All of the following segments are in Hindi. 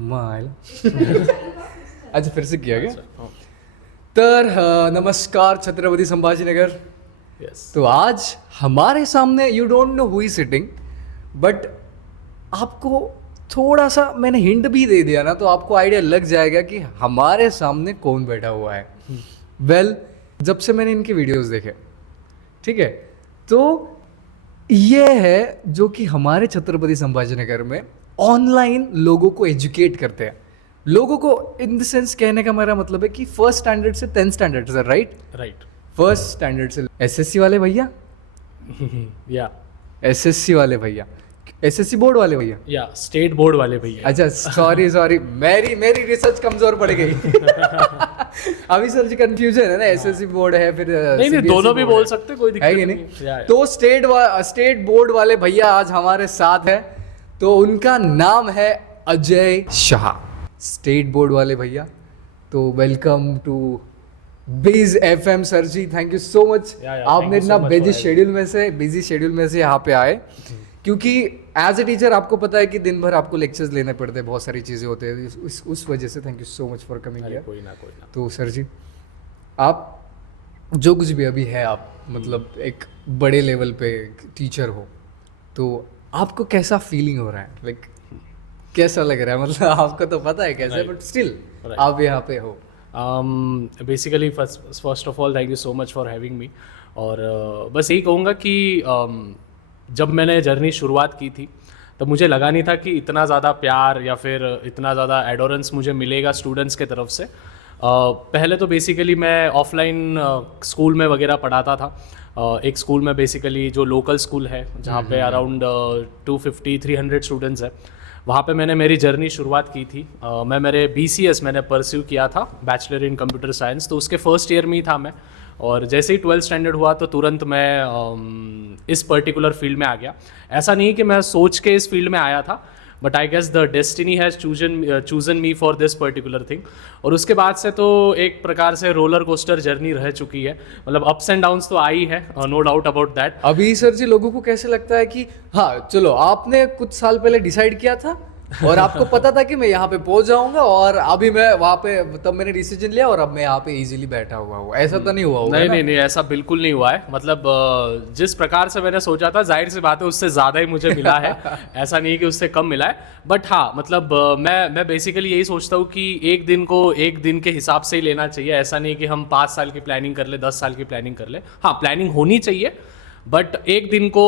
माइल अच्छा फिर से किया क्या? तर नमस्कार छत्रपति संभाजीनगर. यस. तो आज हमारे सामने you don't know who is sitting, but आपको थोड़ा सा मैंने हिंट भी दे दिया ना तो आपको आइडिया लग जाएगा कि हमारे सामने कौन बैठा हुआ है. वेल जब से मैंने इनके वीडियोस देखे, ठीक है, तो ये है जो कि हमारे छत्रपति संभाजीनगर में ऑनलाइन लोगों को एजुकेट करते हैं. लोगों को इन द सेंस कहने का मेरा मतलब है कि फर्स्ट स्टैंडर्ड से 10th स्टैंडर्ड से, राइट? राइट. फर्स्ट स्टैंडर्ड से एसएससी वाले भैया, या एसएससी वाले भैया, एसएससी बोर्ड वाले भैया, या स्टेट बोर्ड वाले भैया. अच्छा सॉरी मेरी रिसर्च कमजोर पड़ गई. अभी सर जी कंफ्यूजन है ना, एसएससी बोर्ड है फिर नहीं CBSE दोनों भी बोर्ड बोल है. सकते, कोई है दिक्कत कि नहीं. नहीं? तो स्टेट बोर्ड वाले भैया आज हमारे साथ है. तो उनका नाम है अजय शाह. स्टेट बोर्ड वाले भैया, तो welcome to Biz FM. Sir ji thank you so much. thank आपने you so इतना much बिजी for शेड्यूल में से यहाँ पे आए, क्योंकि एज ए टीचर आपको पता है कि दिन भर आपको लेक्चर्स लेने पड़ते हैं, बहुत सारी चीज़ें होते हैं. उस वजह से thank you so much for coming here. कोई ना. तो सर जी आप जो कुछ भी अभी है, आप मतलब एक बड़े लेवल पे टीचर हो, तो आपको कैसा फीलिंग हो रहा है? लाइक कैसा लग रहा है? मतलब आपको तो पता है कैसे, बट स्टिल आप यहाँ पे हो. Basically first of all thank you so much for having me. और बस यही कहूँगा कि जब मैंने जर्नी शुरुआत की थी तब मुझे लगा नहीं था कि इतना ज़्यादा प्यार या फिर इतना ज़्यादा एडोरेंस मुझे मिलेगा स्टूडेंट्स के तरफ से. पहले तो बेसिकली मैं ऑफलाइन स्कूल में वगैरह पढ़ाता था. एक स्कूल में बेसिकली जो लोकल स्कूल है जहाँ पे अराउंड 250-300 स्टूडेंट्स है, वहाँ पे मैंने मेरी जर्नी शुरुआत की थी. मैं मेरे BCS मैंने परस्यू किया था, बैचलर इन कंप्यूटर साइंस. तो उसके फर्स्ट ईयर में ही था मैं, और जैसे ही 12th स्टैंडर्ड हुआ तो तुरंत मैं इस पर्टिकुलर फील्ड में आ गया. ऐसा नहीं कि मैं सोच के इस फील्ड में आया था, but I guess the destiny has chosen me for this particular thing. और उसके बाद से तो एक प्रकार से रोलर कोस्टर जर्नी रह चुकी है. मतलब अप्स एंड डाउन्स तो आई है, नो डाउट अबाउट दैट. अभी सर जी लोगों को कैसे लगता है कि हाँ चलो आपने कुछ साल पहले डिसाइड किया था और आपको पता था कि मैं यहाँ पे पहुंच जाऊंगा, और अभी मैं वहाँ पे तब मैंने डिसीजन लिया और अब मैं यहाँ पे इजीली बैठा हुआ हूँ. ऐसा तो नहीं हुआ होगा? नहीं, ऐसा बिल्कुल नहीं हुआ है. मतलब जिस प्रकार से मैंने सोचा था, जाहिर सी बात है उससे ज़्यादा ही मुझे मिला है. ऐसा नहीं कि उससे कम मिला है. बट हाँ मतलब मैं बेसिकली यही सोचता हूँ कि एक दिन को एक दिन के हिसाब से ही लेना चाहिए. ऐसा नहीं कि हम 5 साल की प्लानिंग कर ले, 10 साल की प्लानिंग कर ले. हाँ प्लानिंग होनी चाहिए, बट एक दिन को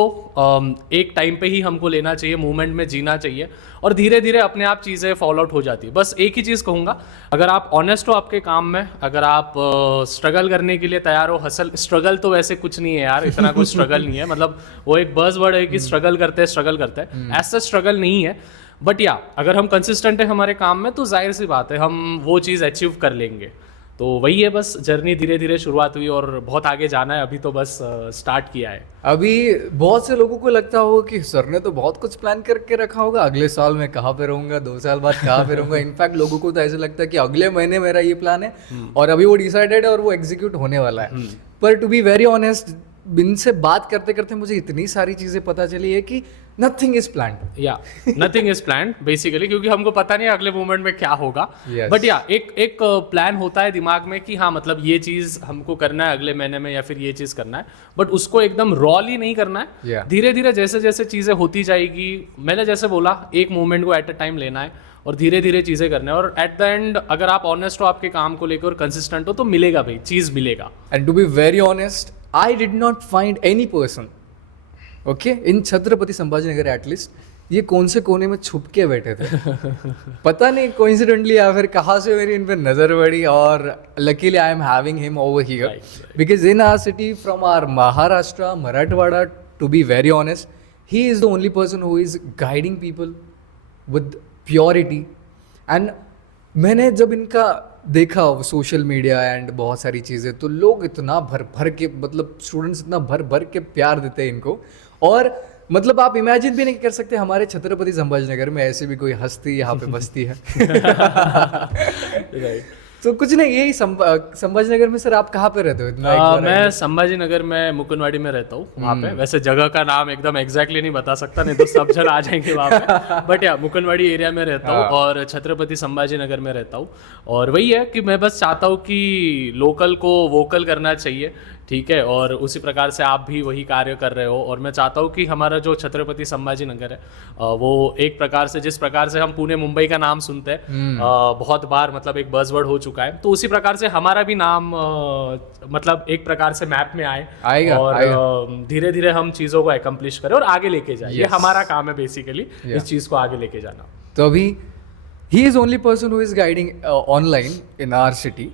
एक टाइम पे ही हमको लेना चाहिए, मूवमेंट में जीना चाहिए, और धीरे धीरे अपने आप चीज़ें फॉल आउट हो जाती है. बस एक ही चीज़ कहूँगा, अगर आप ऑनेस्ट हो आपके काम में, अगर आप स्ट्रगल करने के लिए तैयार हो, स्ट्रगल तो वैसे कुछ नहीं है यार, इतना कुछ स्ट्रगल नहीं है. मतलब वो एक बज़वर्ड है कि स्ट्रगल करते हैं, ऐसा स्ट्रगल नहीं है. बट या अगर हम कंसिस्टेंट है हमारे काम में तो जाहिर सी बात है हम वो चीज़ अचीव कर लेंगे. तो वही है, बस जर्नी धीरे धीरे शुरुआत हुई और बहुत आगे जाना है. अभी तो बस स्टार्ट किया है. अभी बहुत से लोगों को लगता होगा कि सर ने तो बहुत कुछ प्लान करके रखा होगा, अगले साल मैं कहाँ पे रहूंगा, 2 साल बाद कहाँ पे रहूंगा. इनफैक्ट लोगों को तो ऐसा लगता है कि अगले महीने मेरा ये प्लान है और अभी वो डिसाइडेड है और वो एग्जीक्यूट होने वाला है. पर टू बी वेरी ऑनेस्ट, इनसे बात करते करते मुझे इतनी सारी चीजें पता चली है कि नथिंग इज प्लान्ड. या नथिंग इज प्लान्ड बेसिकली, क्योंकि हमको पता नहीं अगले मोमेंट में क्या होगा. Yes. बट या एक प्लान होता है दिमाग में कि हाँ मतलब ये चीज़ हमको करना है अगले महीने में, या फिर ये चीज़ करना है. बट उसको एकदम रॉली नहीं करना है. Yeah. धीरे धीरे जैसे जैसे चीज़ें होती जाएगी, मैंने जैसे बोला एक मोमेंट को एट अ टाइम लेना है और धीरे धीरे चीज़ें करना है. और एट द एंड अगर आप ऑनेस्ट हो आपके काम को लेकर और कंसिस्टेंट हो तो मिलेगा भाई, चीज़ मिलेगा. And to be very honest, I did not find any person okay in Chhatrapati Sambhajinagar at least ये कौन से कोने में छुप के बैठे थे. पता नहीं कोइंसिडेंटली या फिर कहाँ से मेरी इन पे नजर पड़ी, और luckily I am having him over here because in our city from our Maharashtra, Marathwada, to be very honest, he is the only person who is guiding people with purity. And मैंने जब इनका देखा सोशल मीडिया एंड बहुत सारी चीज़ें, तो लोग इतना भर भर के, मतलब स्टूडेंट्स इतना भर भर के प्यार देते हैं इनको. और मतलब आप इमेजिन भी नहीं कर सकते हमारे छत्रपति संभाजीनगर में ऐसे भी कोई हस्ती यहाँ पे बसती है. राइट. तो कुछ नहीं, यही संभाजी नगर में सर आप कहाँ पे रहते हो इतना? एक बार मैं संभाजी नगर में मुकुंदवाड़ी में रहता हूँ वहाँ पे। वैसे जगह का नाम एकदम एग्जैक्टली नहीं बता सकता, नहीं तो सब जन आ जाएंगे वहाँ पे। बट या मुकुंदवाड़ी एरिया में रहता हूँ और छत्रपति संभाजी नगर में रहता हूँ। और वही है कि मैं बस चाहता हूँ कि लोकल को वोकल करना चाहिए, ठीक है, और उसी प्रकार से आप भी वही कार्य कर रहे हो। और मैं चाहता हूँ कि हमारा जो छत्रपति संभाजी नगर है वो एक प्रकार से, जिस प्रकार से हम पुणे मुंबई का नाम सुनते हैं बहुत बार, मतलब एक बज़वर्ड हो चुका है, तो उसी प्रकार से हमारा भी नाम मतलब एक प्रकार से मैप में आएगा, और धीरे धीरे हम चीज़ों को एकम्प्लिश करें और आगे लेके जाए। ये हमारा काम है बेसिकली, इस चीज़ को आगे लेके जाना। तो अभी he is only person who is guiding online in our city,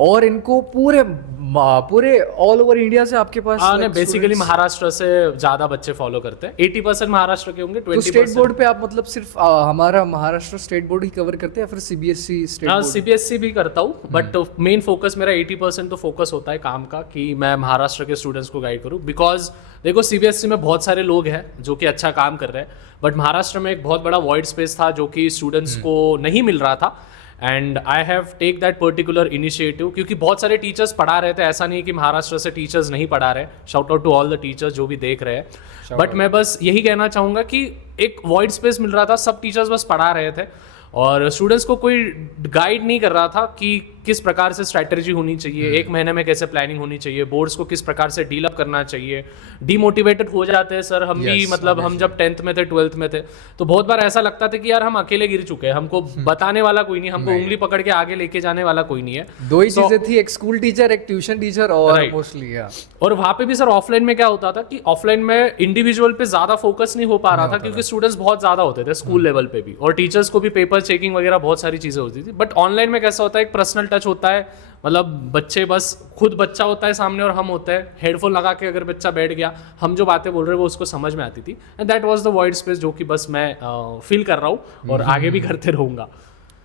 और इनको पूरे ऑल ओवर इंडिया से आपके पास बेसिकली महाराष्ट्र से ज्यादा बच्चे फॉलो करते हैं। 80% महाराष्ट्र के होंगे, 20% तो स्टेट बोर्ड पे आप मतलब सिर्फ हमारा महाराष्ट्र स्टेट बोर्ड ही कवर करते हैं या फिर सीबीएसई स्टेट बोर्ड? सीबीएसई भी करता हूँ, बट मेन फोकस मेरा 80% तो फोकस होता है काम का कि मैं महाराष्ट्र के स्टूडेंट्स को गाइड करूँ। बिकॉज देखो सीबीएसई में बहुत सारे लोग हैं जो कि अच्छा काम कर रहे हैं, बट महाराष्ट्र में एक बहुत बड़ा वॉइड स्पेस था जो कि स्टूडेंट्स को नहीं मिल रहा था। And I have take that particular initiative, क्योंकि बहुत सारे टीचर्स पढ़ा रहे थे, ऐसा नहीं कि महाराष्ट्र से टीचर्स नहीं पढ़ा रहे। Shout out to all the teachers जो भी देख रहे हैं। बट मैं बस यही कहना चाहूँगा कि एक वॉइड स्पेस मिल रहा था, सब टीचर्स बस पढ़ा रहे थे और स्टूडेंट्स को कोई गाइड नहीं कर रहा था कि किस प्रकार से स्ट्रैटेजी होनी चाहिए, एक महीने में कैसे प्लानिंग होनी चाहिए, बोर्ड्स को किस प्रकार से डील अप करना चाहिए। डीमोटिवेटेड हो जाते हैं सर हम भी, मतलब हम जब 10th में थे 12th में थे तो बहुत बार ऐसा लगता था कि यार हम अकेले गिर चुके हैं, हमको बताने वाला कोई नहीं, हमको उंगली पकड़ के आगे लेके जाने वाला कोई नहीं है। दो ही चीजें थी, एक स्कूल टीचर, एक ट्यूशन टीचर, और मोस्टली और वहाँ पे भी सर ऑफलाइन में क्या होता था कि ऑफलाइन में इंडिविजुअल पे ज्यादा फोकस नहीं हो पा रहा था, क्योंकि स्टूडेंट्स बहुत ज्यादा होते थे स्कूल लेवल पे भी, और टीचर्स को भी पेपर चेकिंग वगैरह बहुत सारी चीजें होती थी। बट ऑनलाइन में कैसा होता है, एक पर्सनल टच होता है, मतलब बच्चे बस खुद बच्चा होता है सामने और हम होते हैं, हेडफोन लगा के अगर बच्चा बैठ गया, हम जो बातें बोल रहे हैं वो उसको समझ में आती थी। And that was the void space जो कि बस मैं फील कर रहा हूँ और आगे भी करते रहूँगा।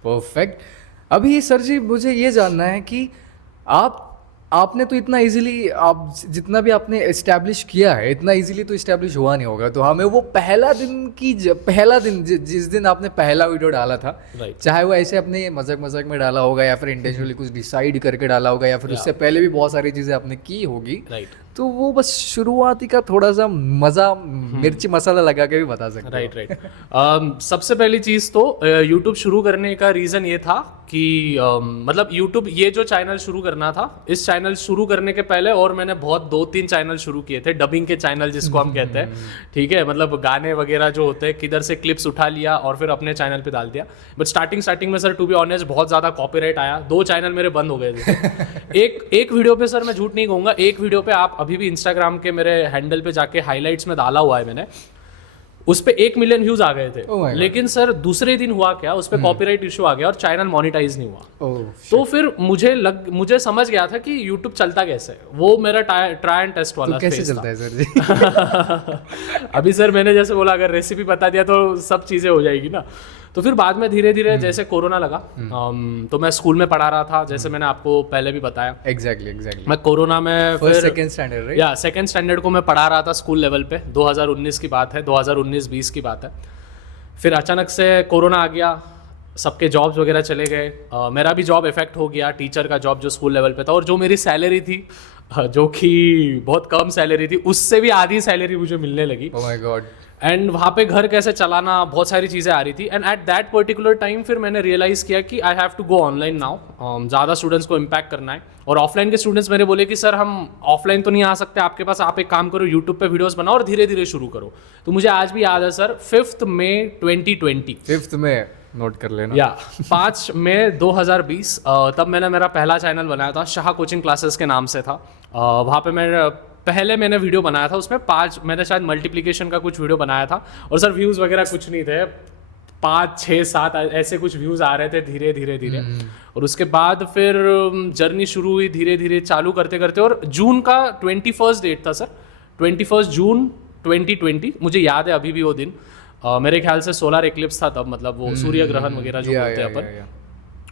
परफेक्ट। अभी सर जी मुझे ये जानना है कि आपने तो इतना इजीली, आप जितना भी आपने एस्टैब्लिश किया है इतना इजीली तो एस्टैब्लिश हुआ नहीं होगा, तो हमें वो पहला दिन जिस दिन आपने पहला वीडियो डाला था, चाहे वो ऐसे अपने मजाक में डाला होगा या फिर इंटेंशनली कुछ डिसाइड करके डाला होगा या फिर उससे पहले भी बहुत सारी चीजें आपने की होगी, तो वो बस शुरुआती का थोड़ा सा मजा मिर्ची मसाला लगा के भी बता सकते हैं। राइट। सबसे पहली चीज तो यूट्यूब शुरू करने का रीजन ये था कि मतलब यूट्यूब ये जो चैनल शुरू करना था, इस चैनल शुरू करने के पहले और मैंने बहुत 2-3 चैनल शुरू किए थे, डबिंग के चैनल जिसको हम कहते हैं, ठीक है, मतलब गाने वगैरह जो होते हैं किधर से क्लिप्स उठा लिया और फिर अपने चैनल पे डाल दिया। बट स्टार्टिंग में सर टू बी ऑनेस्ट बहुत ज्यादा कॉपीराइट आया, 2 चैनल मेरे बंद हो गए थे। एक वीडियो पे सर मैं झूठ नहीं कहूंगा, एक वीडियो पे आप अभी भी इंस्टाग्राम के मेरे हैंडल पे जाके हाईलाइट्स में डाला हुआ है मैंने, उस पे 1 मिलियन व्यूज आ गए थे। लेकिन सर दूसरे दिन हुआ क्या, उस पे कॉपीराइट इशू आ गया और चैनल मोनेटाइज नहीं हुआ। तो फिर मुझे समझ गया था कि यूट्यूब चलता कैसे है, वो मेरा ट्राई एंड टेस्ट वाला कैसे चलता है सर जी? अभी सर मैंने जैसे बोला अगर रेसिपी बता दिया तो सब चीजें हो जाएगी ना। तो फिर बाद में धीरे धीरे जैसे कोरोना लगा, तो मैं स्कूल में पढ़ा रहा था, जैसे मैंने आपको पहले भी बताया। एग्जैक्टली मैं कोरोना में फिर सेकंड स्टैंडर्ड, राइट? या सेकंड स्टैंडर्ड को मैं पढ़ा रहा था स्कूल लेवल पे, 2019 की बात है, 2019-20 की बात है। फिर अचानक से कोरोना आ गया, सबके जॉब्स वगैरह चले गए, मेरा भी जॉब इफेक्ट हो गया, टीचर का जॉब जो स्कूल लेवल पे था, और जो मेरी सैलरी थी जो कि बहुत कम सैलरी थी, उससे भी आधी सैलरी मुझे मिलने लगी। Oh my God. एंड वहाँ पे घर कैसे चलाना, बहुत सारी चीज़ें आ रही थी। And at that particular time फिर मैंने रियलाइज़ किया कि I have to go online now, ज़्यादा स्टूडेंट्स को इम्पैक्ट करना है। और ऑफलाइन के स्टूडेंट्स मेरे बोले कि सर हम ऑफलाइन तो नहीं आ सकते आपके पास, आप एक काम करो यूट्यूब पे वीडियोस बनाओ और धीरे धीरे शुरू करो। तो मुझे आज भी याद है सर, 5 मई 2020, 5 मई नोट कर लेना, या 5 मई 2020, तब मैंने मेरा पहला चैनल बनाया था, शाह कोचिंग क्लासेस के नाम से था। वहाँ पे मैंने वीडियो बनाया था, उसमें मैंने शायद मल्टीप्लिकेशन का कुछ वीडियो बनाया था, और सर व्यूज़ वगैरह कुछ नहीं थे, 5, 6, 7 ऐसे कुछ व्यूज़ आ रहे थे धीरे धीरे। और उसके बाद फिर जर्नी शुरू हुई धीरे धीरे, चालू करते करते, और जून का 21 डेट था सर, 21 जून 2020, मुझे याद है अभी भी वो दिन। मेरे ख्याल से सोलर एक्लिप्स था तब, मतलब वो सूर्य ग्रहण वगैरह जो बोलते हैं अपन।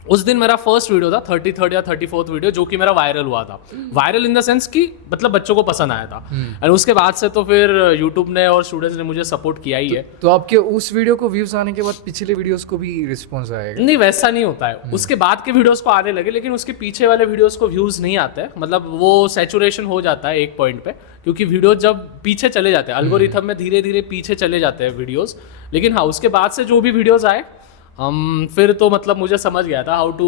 उस दिन मेरा फर्स्ट वीडियो था 33rd या 34th वीडियो, जो कि मेरा वायरल हुआ था। वायरल इन द सेंस कि मतलब बच्चों को पसंद आया था। और उसके बाद से तो फिर यूट्यूब ने और स्टूडेंट्स ने मुझे सपोर्ट किया ही है। तो आपके उस वीडियो को व्यूज आने के बाद पिछले वीडियोस को भी रिस्पॉन्स आएगा? नहीं, वैसा नहीं होता है। उसके बाद के वीडियोस को आने लगे, लेकिन उसके पीछे वाले वीडियोस को व्यूज नहीं आते हैं। मतलब वो सैचुरेशन हो जाता है एक पॉइंट पे, क्योंकि वीडियो जब पीछे चले जाते हैं एल्गोरिथम में, धीरे धीरे पीछे चले जाते हैं वीडियोस। लेकिन हाँ, उसके बाद से जो भी वीडियोस आए फिर तो मतलब मुझे समझ गया था how to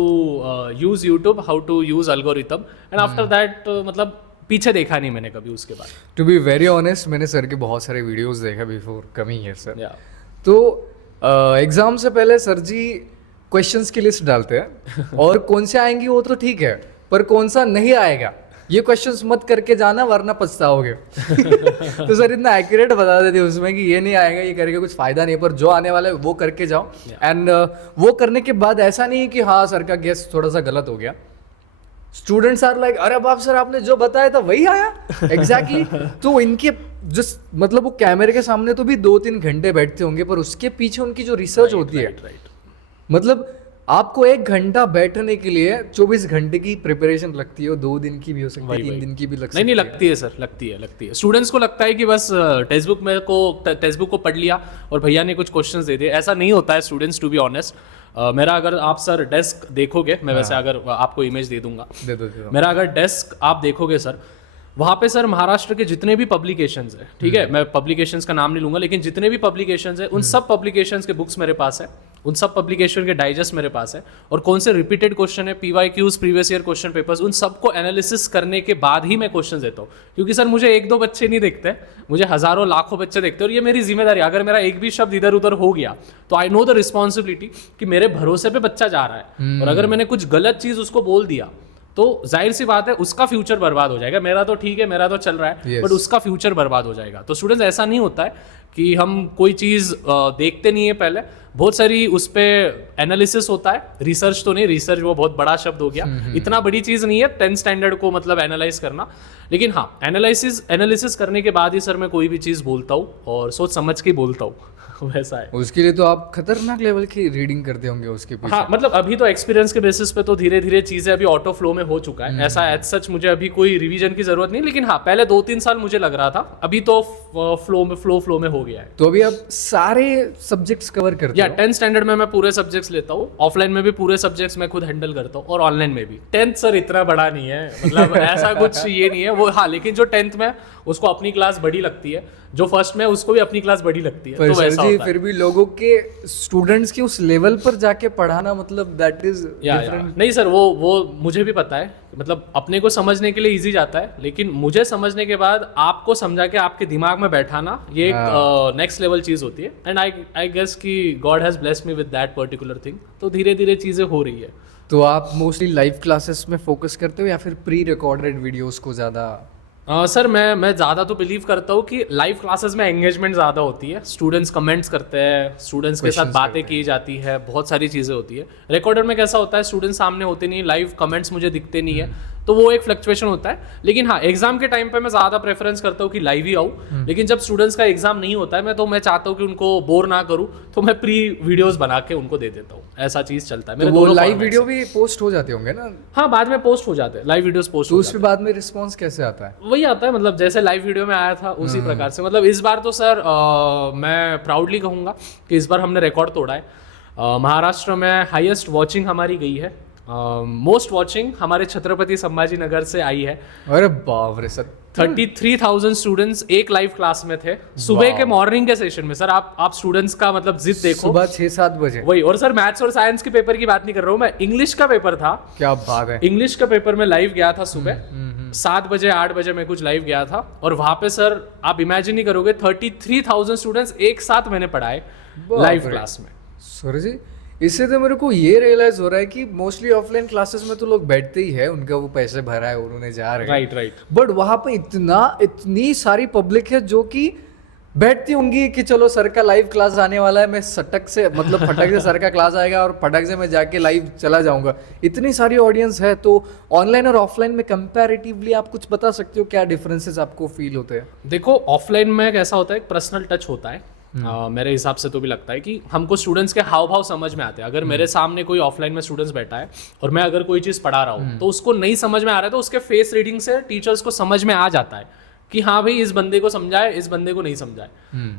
use YouTube, how to use algorithm, and after that मतलब पीछे देखा नहीं मैंने कभी उसके बाद। टू बी वेरी ऑनेस्ट, मैंने सर के बहुत सारे वीडियोस देखा before coming here sir. Yeah. तो एग्जाम से पहले सर जी क्वेश्चंस की लिस्ट डालते हैं और कौन से आएंगी वो तो ठीक है, पर कौन सा नहीं आएगा ये क्वेश्चंस मत करके जाना वरना पछताओगे। तो सर इतना एक्यूरेट बता देते उसमें कि ये नहीं आएगा, ये करके कुछ फायदा नहीं, पर जो आने वाला है वो करके जाओ। एंड वो करने के बाद ऐसा नहीं है कि हाँ सर का गेस थोड़ा सा गलत हो गया। स्टूडेंट्स आर लाइक अरे बाप सर आपने जो बताया था वही आया एग्जैक्टली। तो इनके जिस मतलब वो कैमरे के सामने तो भी 2-3 घंटे बैठते होंगे, पर उसके पीछे उनकी जो रिसर्च होती है, मतलब आपको 1 घंटा बैठने के लिए 24 घंटे की प्रिपरेशन लगती है, 2 दिन की भी हो सकती है, 3 दिन की भी लग सकती है। नहीं लगती है सर, लगती है। स्टूडेंट्स को लगता है कि बस टेक्स्ट बुक को पढ़ लिया और भैया ने कुछ क्वेश्चंस दे दिए। ऐसा नहीं होता है स्टूडेंट्स, टू बी ऑनेस्ट। मेरा अगर आप सर डेस्क देखोगे, मैं वैसे अगर आपको इमेज दे दूंगा, दे दो। मेरा अगर डेस्क आप देखोगे सर, वहाँ पे सर महाराष्ट्र के जितने भी पब्लिकेशंस है, ठीक है, मैं पब्लिकेशंस का नाम नहीं लूंगा, लेकिन जितने भी पब्लिकेशंस है उन सब पब्लिकेशंस के बुक्स मेरे पास है, उन सब पब्लिकेशन के डाइजेस्ट मेरे पास है, और कौन से रिपीटेड क्वेश्चन है, PYQs, previous year question papers, उन सबको एनालिसिस करने के बाद ही मैं क्वेश्चन देता हूँ। क्योंकि सर मुझे 1-2 बच्चे नहीं देखते, मुझे हजारों लाखों बच्चे देखते हैं, और ये मेरी जिम्मेदारी। अगर मेरा एक भी शब्द इधर उधर हो गया तो आई नो द रिस्पॉन्सिबिलिटी कि मेरे भरोसे पे बच्चा जा रहा है, और अगर मैंने कुछ गलत चीज उसको बोल दिया तो जाहिर सी बात है उसका फ्यूचर बर्बाद हो जाएगा। मेरा तो ठीक है, मेरा तो चल रहा है, बट उसका फ्यूचर बर्बाद हो जाएगा। तो स्टूडेंट्स, ऐसा नहीं होता है कि हम कोई चीज़ देखते नहीं है पहले, बहुत सारी उस पर एनालिसिस होता है। रिसर्च तो नहीं, रिसर्च वो बहुत बड़ा शब्द हो गया, इतना बड़ी चीज़ नहीं है 10th स्टैंडर्ड को मतलब एनालाइज करना। लेकिन हाँ, एनालिसिस करने के बाद ही सर मैं कोई भी चीज़ बोलता हूँ और सोच समझ के बोलता हूँ। वैसा है। उसके लिए तो आप खतरनाक लेवल की रीडिंग करते होंगे उसके पीछे। हाँ, मतलब अभी तो एक्सपीरियंस के बेसिस पे तो धीरे धीरे चीजें अभी ऑटो फ्लो में हो चुका है। ऐसा एज सच मुझे अभी कोई रिवीजन की जरूरत नहीं, लेकिन हाँ पहले 2-3 साल मुझे लग रहा था, अभी तो फ्लो में हो गया है। तो अभी आप सारे सब्जेक्ट्स कवर करते हो? 10th स्टैंडर्ड में मैं पूरे सब्जेक्ट्स लेता हूँ, ऑफलाइन में भी पूरे सब्जेक्ट्स मैं खुद हैंडल करता हूँ, और ऑनलाइन में भी। 10th सर इतना बड़ा नहीं है, मतलब ऐसा कुछ ये नहीं है वो। हाँ, लेकिन जो 10th में उसको अपनी क्लास बड़ी लगती है, जो फर्स्ट में उसको भी अपनी क्लास बड़ी लगती है। पर तो वैसा जी होता है। फिर भी लोगों के स्टूडेंट्स के उस लेवल पर जाके पढ़ाना, मतलब दैट इज डिफरेंट। नहीं सर, वो मुझे भी पता है, मतलब अपने को समझने के लिए इजी जाता है, लेकिन मुझे समझने के बाद आपको समझा के आपके दिमाग में बैठाना, ये एक नेक्स्ट लेवल चीज होती है। एंड आई गेस कि God has blessed me with that particular thing. तो धीरे धीरे चीजें हो रही है। तो आप मोस्टली लाइव क्लासेस में फोकस करते हो या फिर प्री रिकॉर्डेड वीडियोस को ज़्यादा? सर मैं ज़्यादा तो बिलीव करता हूँ कि लाइव क्लासेस में एंगेजमेंट ज़्यादा होती है। स्टूडेंट्स कमेंट्स करते हैं, स्टूडेंट्स के साथ बातें की जाती है, बहुत सारी चीज़ें होती है। रिकॉर्डर में कैसा होता है, स्टूडेंट्स सामने होते नहीं, लाइव कमेंट्स मुझे दिखते नहीं है, तो वो एक फ्लक्चुएशन होता है। लेकिन हाँ, एग्जाम के टाइम पे मैं ज़्यादा प्रेफरेंस करता हूँ कि लाइव ही आऊँ। लेकिन जब स्टूडेंट्स का एग्जाम नहीं होता है, मैं चाहता हूँ कि उनको बोर ना करूँ, तो मैं प्री वीडियोस बना के उनको दे देता हूँ। ऐसा चीज़ चलता है। तो वो लाइव वीडियो भी पोस्ट हो जाते होंगे ना? हाँ, बाद में पोस्ट हो जाते हैं, लाइव वीडियोस पोस्ट। तो उसके बाद में रिस्पॉन्स कैसे आता है? वही आता है, मतलब जैसे लाइव वीडियो में आया था उसी प्रकार से। मतलब इस बार तो सर मैं प्राउडली कहूँगा कि इस बार हमने रिकॉर्ड तोड़ा है। महाराष्ट्र में हाईएस्ट वॉचिंग हमारी गई है, मोस्ट वॉचिंग हमारे छत्रपति संभाजी नगर से आई है। अरे बाप रे सर, 33,000 स्टूडेंट्स एक लाइव क्लास में थे सुबह के मॉर्निंग के सेशन में। सर आप स्टूडेंट्स का मतलब जिद देखो, सुबह 6-7 बजे। वही। और सर मैथ्स और साइंस के पेपर की बात नहीं कर रहा हूँ मैं, इंग्लिश का पेपर था। क्या बात है। इंग्लिश का पेपर में लाइव गया था सुबह 7 बजे 8 बजे में कुछ लाइव गया था, और वहां पे सर आप इमेजिन नहीं करोगे 33,000 स्टूडेंट्स एक साथ मैंने पढ़ाए लाइव क्लास में। सर जी, इससे तो मेरे को ये रियलाइज हो रहा है कि मोस्टली ऑफलाइन क्लासेस में तो लोग बैठते ही है, उनका वो पैसे भरा है और उन्हें जा रहे हैं। राइट। बट वहां पे इतनी सारी पब्लिक है जो कि बैठती होंगी कि चलो सर का लाइव क्लास आने वाला है, मैं फटक से सर का क्लास आएगा और फटक से मैं जाके लाइव चला जाऊंगा। इतनी सारी ऑडियंस है, तो ऑनलाइन और ऑफलाइन में कंपैरेटिवली आप कुछ बता सकते हो क्या डिफरेंसेस आपको फील होते हैं? देखो, ऑफलाइन में कैसा होता है, एक पर्सनल टच होता है, मेरे हिसाब से तो भी लगता है कि हमको स्टूडेंट्स के हाव भाव समझ में आते हैं। अगर मेरे सामने कोई ऑफलाइन में स्टूडेंट्स बैठा है और मैं अगर कोई चीज़ पढ़ा रहा हूँ तो उसको नहीं समझ में आ रहा है तो उसके फेस रीडिंग से टीचर्स को समझ में आ जाता है कि हाँ भाई इस बंदे को समझाए, इस बंदे को नहीं समझाए।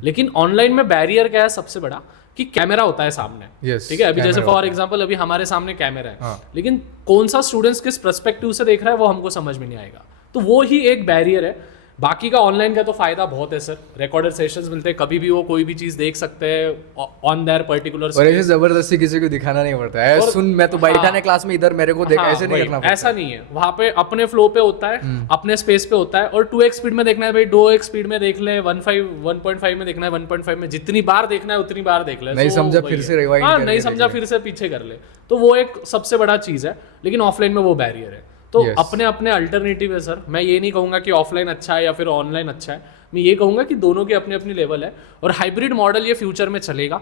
लेकिन ऑनलाइन में बैरियर क्या है सबसे बड़ा, कि कैमरा होता है सामने। ठीक है, अभी जैसे फॉर एग्जांपल अभी हमारे सामने कैमरा है, लेकिन कौन सा स्टूडेंट्स किस पर्सपेक्टिव से देख रहा है वो हमको समझ में नहीं आएगा। तो वो ही एक बैरियर है। बाकी का ऑनलाइन का तो फायदा बहुत है सर, रिकॉर्डेड सेशंस मिलते हैं, कभी भी वो कोई भी चीज देख सकते हैं ऑन देयर पर्टिकुलर। और ऐसे जबरदस्ती किसी को दिखाना नहीं पड़ता है, सुन मैं तो बैठा है क्लास में इधर मेरे को देख, ऐसे नहीं करना पड़ता। ऐसा नहीं है, वहाँ पे अपने फ्लो पे होता है, अपने स्पेस पे होता है। और 2x स्पीड में देखना है भाई 2x स्पीड में देख ले, 1.5 में देखना है 1.5 में, जितनी बार देखना है उतनी बार देख ले। नहीं समझा फिर से रिवाइंड, हाँ नहीं समझा फिर से पीछे कर ले। तो वो एक सबसे बड़ा चीज है। लेकिन ऑफलाइन में वो बैरियर है। तो अपने अपने अल्टरनेटिव है सर। मैं ये नहीं कहूंगा कि ऑफलाइन अच्छा है या फिर ऑनलाइन अच्छा है, मैं ये कहूंगा कि दोनों की अपनी अपनी लेवल है। और हाइब्रिड मॉडल ये फ्यूचर में चलेगा।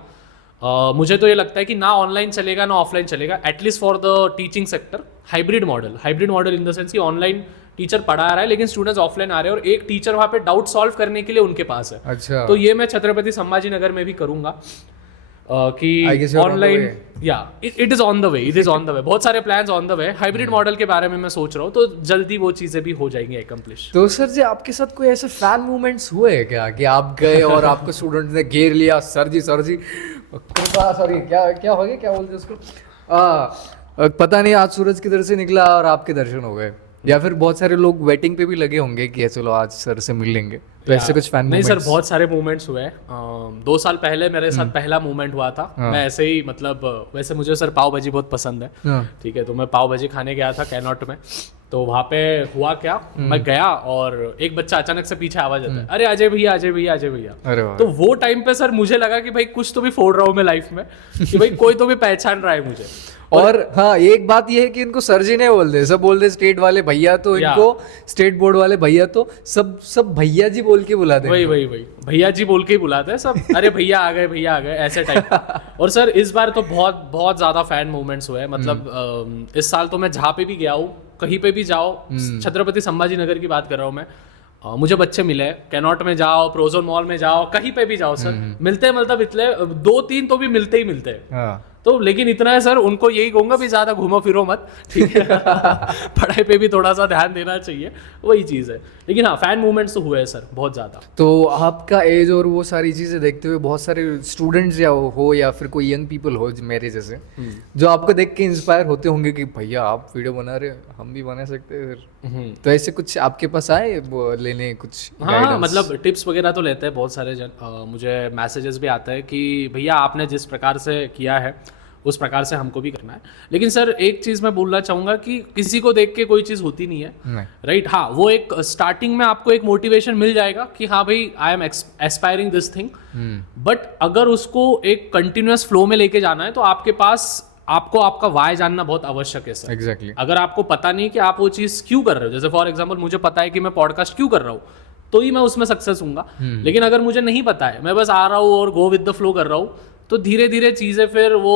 मुझे तो ये लगता है कि ना ऑनलाइन चलेगा ना ऑफलाइन चलेगा, at least for the teaching sector. Hybrid model in the sense कि ऑनलाइन टीचर पढ़ा रहा है लेकिन स्टूडेंट्स ऑफलाइन आ रहे हैं और एक टीचर वहाँ पे डाउट सॉल्व करने के लिए उनके पास है। अच्छा, तो ये मैं छत्रपति संभाजी नगर में भी करूंगा कि ऑनलाइन या it is on the way, बहुत सारे plans on the way. Hybrid model के बारे में मैं सोच रहा हूँ, तो जल्दी वो चीजें भी हो जाएंगी एक्म्प्लिश। तो सर जी आपके साथ कोई ऐसे फैन मूवमेंट्स हुए हैं क्या कि आप गए और आपको स्टूडेंट ने घेर लिया, सर जी कृपा, सॉरी क्या हो गया, क्या बोलते हैं उसको, पता नहीं आज सूरज किधर से निकला और आपके दर्शन हो गए, या फिर बहुत सारे लोग वेटिंग पे भी लगे होंगे कि चलो आज सर से मिल लेंगे, तो ऐसे कुछ फैन नहीं सर, बहुत सारे मूवमेंट्स हुए हैं। 2 साल पहले मेरे साथ पहला मूवमेंट हुआ था। मैं ऐसे ही मतलब वैसे मुझे सर पाव भाजी बहुत पसंद है, ठीक है, तो मैं पाव भाजी खाने गया था कैनॉट में। तो वहाँ पे हुआ क्या, मैं गया और एक बच्चा अचानक से पीछे आवाज आता है, अरे अजय भैया अजय भैया अजय भैया। तो वो टाइम पे सर मुझे लगा कि भाई कुछ तो भी फोड़ रहा हूँ मैं लाइफ में, कि भाई कोई तो भी पहचान रहा है मुझे। और हाँ एक बात ये है कि इनको सर जी नहीं बोलते, सब बोलते स्टेट वाले भैया, तो इनको स्टेट बोर्ड वाले भैया तो सब भैया जी बोल के बुलाते हैं। वही भैया जी बोल के ही बुलाते हैं सब, अरे भैया आ गए ऐसे टाइप। और सर इस बार तो बहुत ज्यादा फैन मूवमेंट्स हुए, मतलब इस साल तो मैं जहाँ पे भी गया हूँ, कहीं पे भी जाओ, छत्रपति संभाजी नगर की बात कर रहा हूँ मैं, मुझे बच्चे मिले, कैनॉट में जाओ, प्रोजोन मॉल में जाओ, कहीं पे भी जाओ सर, मिलते मतलब इतने 2-3 तो भी मिलते ही मिलते हैं। तो लेकिन इतना है सर, उनको यही कहूंगा भी ज्यादा घूमो फिरो मत, ठीक है। पढ़ाई पे भी थोड़ा सा ध्यान देना चाहिए, वही चीज है। लेकिन हाँ फैन मूवमेंट्स तो हुए हैं सर बहुत ज्यादा। तो आपका एज और वो सारी चीजें देखते हुए बहुत सारे स्टूडेंट्स या फिर कोई यंग पीपल हो मेरे जैसे, जो आपको देख के इंस्पायर होते होंगे कि भैया आप वीडियो बना रहे हो, हम भी बना सकते हैं फिर। तो ऐसे कुछ आपके पास आए लेने कुछ? हाँ मतलब टिप्स वगैरह तो लेते हैं बहुत सारे जन, मुझे मैसेजेस भी आते हैं कि भैया आपने जिस प्रकार से किया है उस प्रकार से हमको भी करना है। लेकिन सर एक चीज मैं बोलना चाहूंगा कि किसी को देख के कोई चीज होती नहीं है, राइट। हाँ वो एक स्टार्टिंग में आपको एक मोटिवेशन मिल जाएगा कि हाँ भाई I am aspiring this thing, but अगर उसको एक कंटिन्यूअस फ्लो में लेके जाना है तो आपके पास आपका वाई जानना बहुत आवश्यक है सर। एग्जैक्टली। अगर आपको पता नहीं कि आप वो चीज क्यों कर रहे हो, जैसे फॉर एग्जाम्पल मुझे पता है कि मैं पॉडकास्ट क्यों कर रहा हूँ तो ही मैं उसमें सक्सेस हूँगा। लेकिन अगर मुझे नहीं पता है, मैं बस आ रहा हूँ और गो विद द फ्लो कर रहा हूँ, तो धीरे धीरे चीजें फिर वो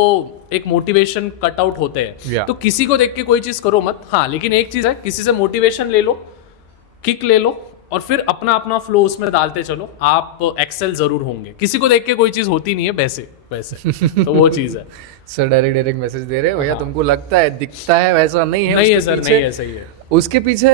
एक मोटिवेशन कट आउट होते हैं। तो किसी को देख के कोई चीज करो मत। हाँ लेकिन एक चीज है, किसी से मोटिवेशन ले लो, किक ले लो और फिर अपना फ्लो उसमें डालते चलो, आप एक्सेल जरूर होंगे। किसी को देख के कोई चीज होती नहीं है वैसे तो वो चीज है। सर डायरेक्ट मैसेज दे रहे हो भैया, तुमको लगता है दिखता है, वैसा नहीं है। नहीं है सर, नहीं है, सही है। उसके पीछे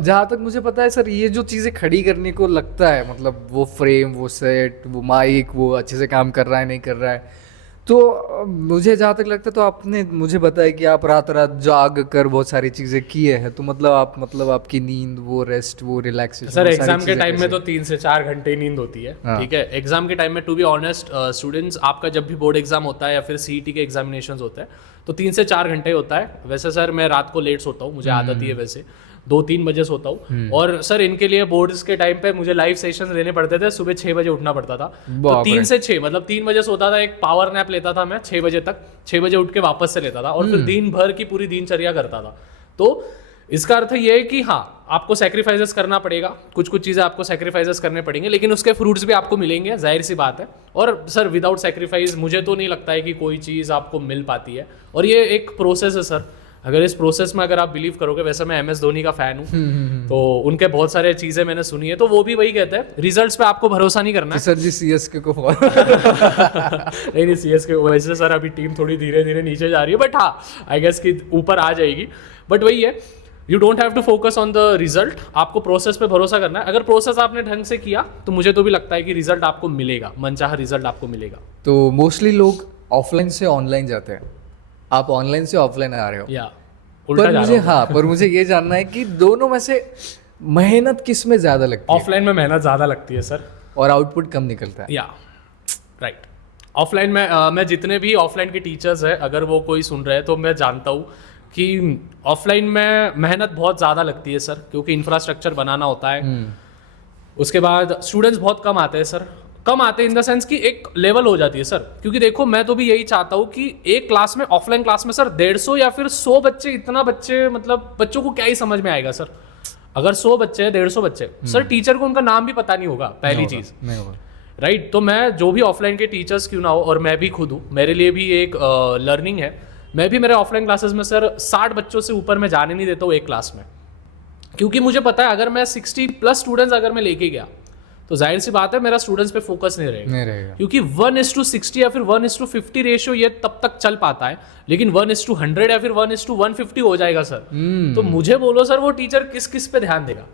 जहाँ तक मुझे पता है सर, ये जो चीज़ें खड़ी करने को लगता है, मतलब वो फ्रेम, वो सेट, वो माइक, वो अच्छे से काम कर रहा है नहीं कर रहा है, तो मुझे जहाँ तक लगता है, तो आपने मुझे बताया कि आप रात जाग कर बहुत सारी चीज़ें किए हैं, तो मतलब आपकी नींद, वो रेस्ट, वो रिलैक्सेशन। सर एग्जाम के टाइम में तो 3 से 4 घंटे नींद होती है, ठीक है। एग्जाम के टाइम में टू बी ऑनेस्ट स्टूडेंट्स, आपका जब भी बोर्ड एग्जाम होता है या फिर सीईटी के एग्जामिनेशंस होते हैं तो 3 से 4 घंटे होता है। वैसे सर मैं रात को लेट सोता हूँ, मुझे आदत ही है, वैसे 2-3 बजे सोता हूँ। और सर इनके लिए बोर्ड्स के टाइम पे मुझे लाइव सेशंस लेने पड़ते थे, सुबह 6 बजे उठना पड़ता था। तो 3 से 6 मतलब 3 बजे सोता था, एक पावर नैप लेता था मैं 6 बजे तक, 6 बजे उठ के वापस से लेता था और फिर दिन भर की पूरी दिनचर्या करता था। तो इसका अर्थ ये है कि हाँ आपको सैक्रिफाइसेस करना पड़ेगा, कुछ चीज़ें आपको सैक्रिफाइसेस करने पड़ेंगे, लेकिन उसके फ्रूट्स भी आपको मिलेंगे, जाहिर सी बात है। और सर विदाउट सैक्रिफाइस मुझे तो नहीं लगता है कि कोई चीज़ आपको मिल पाती है, और ये एक प्रोसेस है सर। अगर इस प्रोसेस में अगर आप बिलीव करोगे, वैसे मैं MS धोनी का फैन हूँ, तो उनके बहुत सारे चीज़ें मैंने सुनी है, तो वो भी वही कहते हैं रिजल्ट्स पे आपको भरोसा नहीं करना है। सर जी CSK को फॉलो नहीं CSK वैसे सर अभी टीम थोड़ी धीरे धीरे नीचे जा रही है, बट हाँ आई गेस कि ऊपर आ जाएगी। बट वही है, you don't have to focus on the result, आपको प्रोसेस पे भरोसा करना है। अगर प्रोसेस आपने ढंग से किया तो मुझे तो भी लगता है कि रिजल्ट आपको मिलेगा, मनचाहा रिजल्ट आपको मिलेगा। तो मोस्टली लोग ऑफलाइन से ऑनलाइन जाते हैं, आप ऑनलाइन से ऑफलाइन आ रहे हो। या उल्टा पर जा मुझे रहा हूँ। पर मुझे ये जानना है कि दोनों में से मेहनत किस में ज्यादा लगती है ऑफलाइन में मेहनत ज़्यादा लगती है सर, और आउटपुट कम निकलता है। या राइट। ऑफलाइन में मैं जितने भी ऑफलाइन के टीचर्स हैं, अगर वो कोई सुन रहे हैं तो मैं जानता हूँ कि ऑफलाइन में मेहनत बहुत ज़्यादा लगती है सर, क्योंकि इंफ्रास्ट्रक्चर बनाना होता है। उसके बाद स्टूडेंट्स बहुत कम आते हैं सर, कम आते हैं इन द सेंस कि एक लेवल हो जाती है सर। क्योंकि देखो मैं तो भी यही चाहता हूँ कि एक क्लास में, ऑफलाइन क्लास में सर 150 या फिर 100 बच्चे, इतना बच्चे मतलब बच्चों को क्या ही समझ में आएगा सर। अगर 100 बच्चे 150 बच्चे सर, टीचर को उनका नाम भी पता नहीं होगा, पहली चीज़, नहीं होगा। राइट। तो मैं जो भी ऑफलाइन के टीचर्स क्यों ना हो, और मैं भी खुद हूँ, मेरे लिए भी एक लर्निंग है। मैं भी मेरे ऑफलाइन क्लासेस में सर 60 बच्चों से ऊपर मैं जाने नहीं देता हूँ एक क्लास में, क्योंकि मुझे पता है अगर मैं 60+ स्टूडेंट्स अगर मैं लेके गया तो जाहिर सी बात है मेरा स्टूडेंट्स पे फोकस नहीं रहेगा। क्योंकि 1:60 या फिर 1:50 रेशियो ये तब तक चल पाता है, लेकिन 1:100 या फिर 1:150 हो जाएगा सर। तो मुझे बोलो सर वो टीचर किस किस पे ध्यान देगा?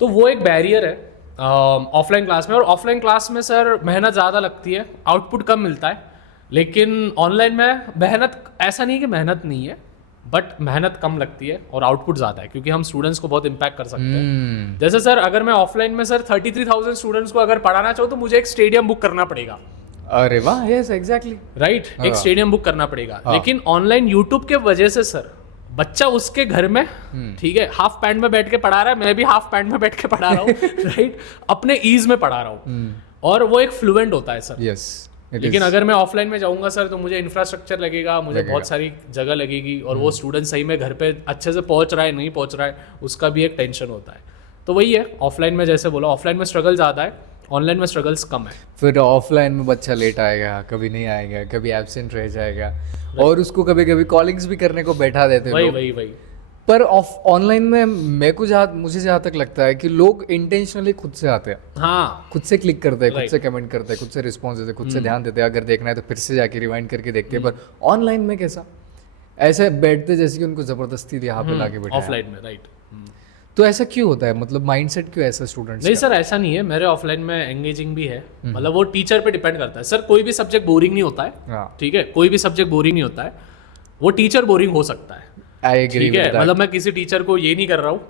तो वो एक बैरियर है ऑफलाइन क्लास में। और ऑफलाइन क्लास में सर मेहनत ज़्यादा लगती है, आउटपुट कम मिलता है। लेकिन ऑनलाइन में मेहनत, ऐसा नहीं कि मेहनत नहीं है, बट मेहनत कम लगती है और आउटपुट ज़्यादा है, क्योंकि हम स्टूडेंट्स को बहुत इम्पैक्ट कर सकते हैं। जैसे सर अगर मैं ऑफलाइन में सर 33,000 स्टूडेंट्स को अगर पढ़ाना चाहूँ तो मुझे एक स्टेडियम बुक करना पड़ेगा। अरे वाह, यस एग्जैक्टली, राइट, एक स्टेडियम बुक करना पड़ेगा। लेकिन ऑनलाइन यूट्यूब के वजह से सर बच्चा उसके घर में, ठीक है, हाफ पैंट में बैठ के पढ़ा रहा है, मैं भी हाफ पैंट में बैठ के पढ़ा रहा हूँ, राइट, अपने ईज में पढ़ा रहा हूँ, और वो एक फ्लुएंट होता है सर। यस। लेकिन अगर मैं ऑफलाइन में जाऊंगा सर तो मुझे इंफ्रास्ट्रक्चर लगेगा, मुझे बहुत सारी जगह लगेगी, और वो स्टूडेंट सही में घर पे अच्छे से पहुंच रहा है नहीं पहुंच रहा है उसका भी एक टेंशन होता है। तो वही है, ऑफलाइन में जैसे बोला, ऑफलाइन में स्ट्रगल ज़्यादा है, ऑनलाइन में स्ट्रगल्स कम है। फिर ऑफलाइन में बच्चा लेट आएगा, कभी नहीं आएगा, कभी एब्सेंट रह जाएगा, और उसको कभी कभी कॉलिंग्स भी करने को बैठा देते हैं लोग। वही पर ऑनलाइन में मुझे जहाँ तक लगता है कि लोग इंटेंशनली खुद से आते हैं, हाँ, खुद से क्लिक करते हैं, खुद से कमेंट करते हैं, खुद से रिस्पॉन्स देते हैं, खुद से ध्यान देते हैं। अगर देखना है तो फिर से जाके रिवाइंड करके देखते हैं। पर ऑनलाइन में कैसा, ऐसे बैठते जैसे कि उनको जबरदस्ती यहाँ पे लाके बैठा। ऑफलाइन में, राइट। तो ऐसा क्यों होता है, मतलब माइंडसेट क्यों ऐसा स्टूडेंट्स? नहीं सर ऐसा नहीं है, मेरे ऑफलाइन में एंगेजिंग भी है, मतलब वो टीचर पे डिपेंड करता है सर। कोई भी सब्जेक्ट बोरिंग नहीं होता है, ठीक है, कोई भी सब्जेक्ट बोरिंग नहीं होता है, वो टीचर बोरिंग हो सकता है, ठीक है। मतलब मैं किसी टीचर को ये नहीं कर रहा हूँ,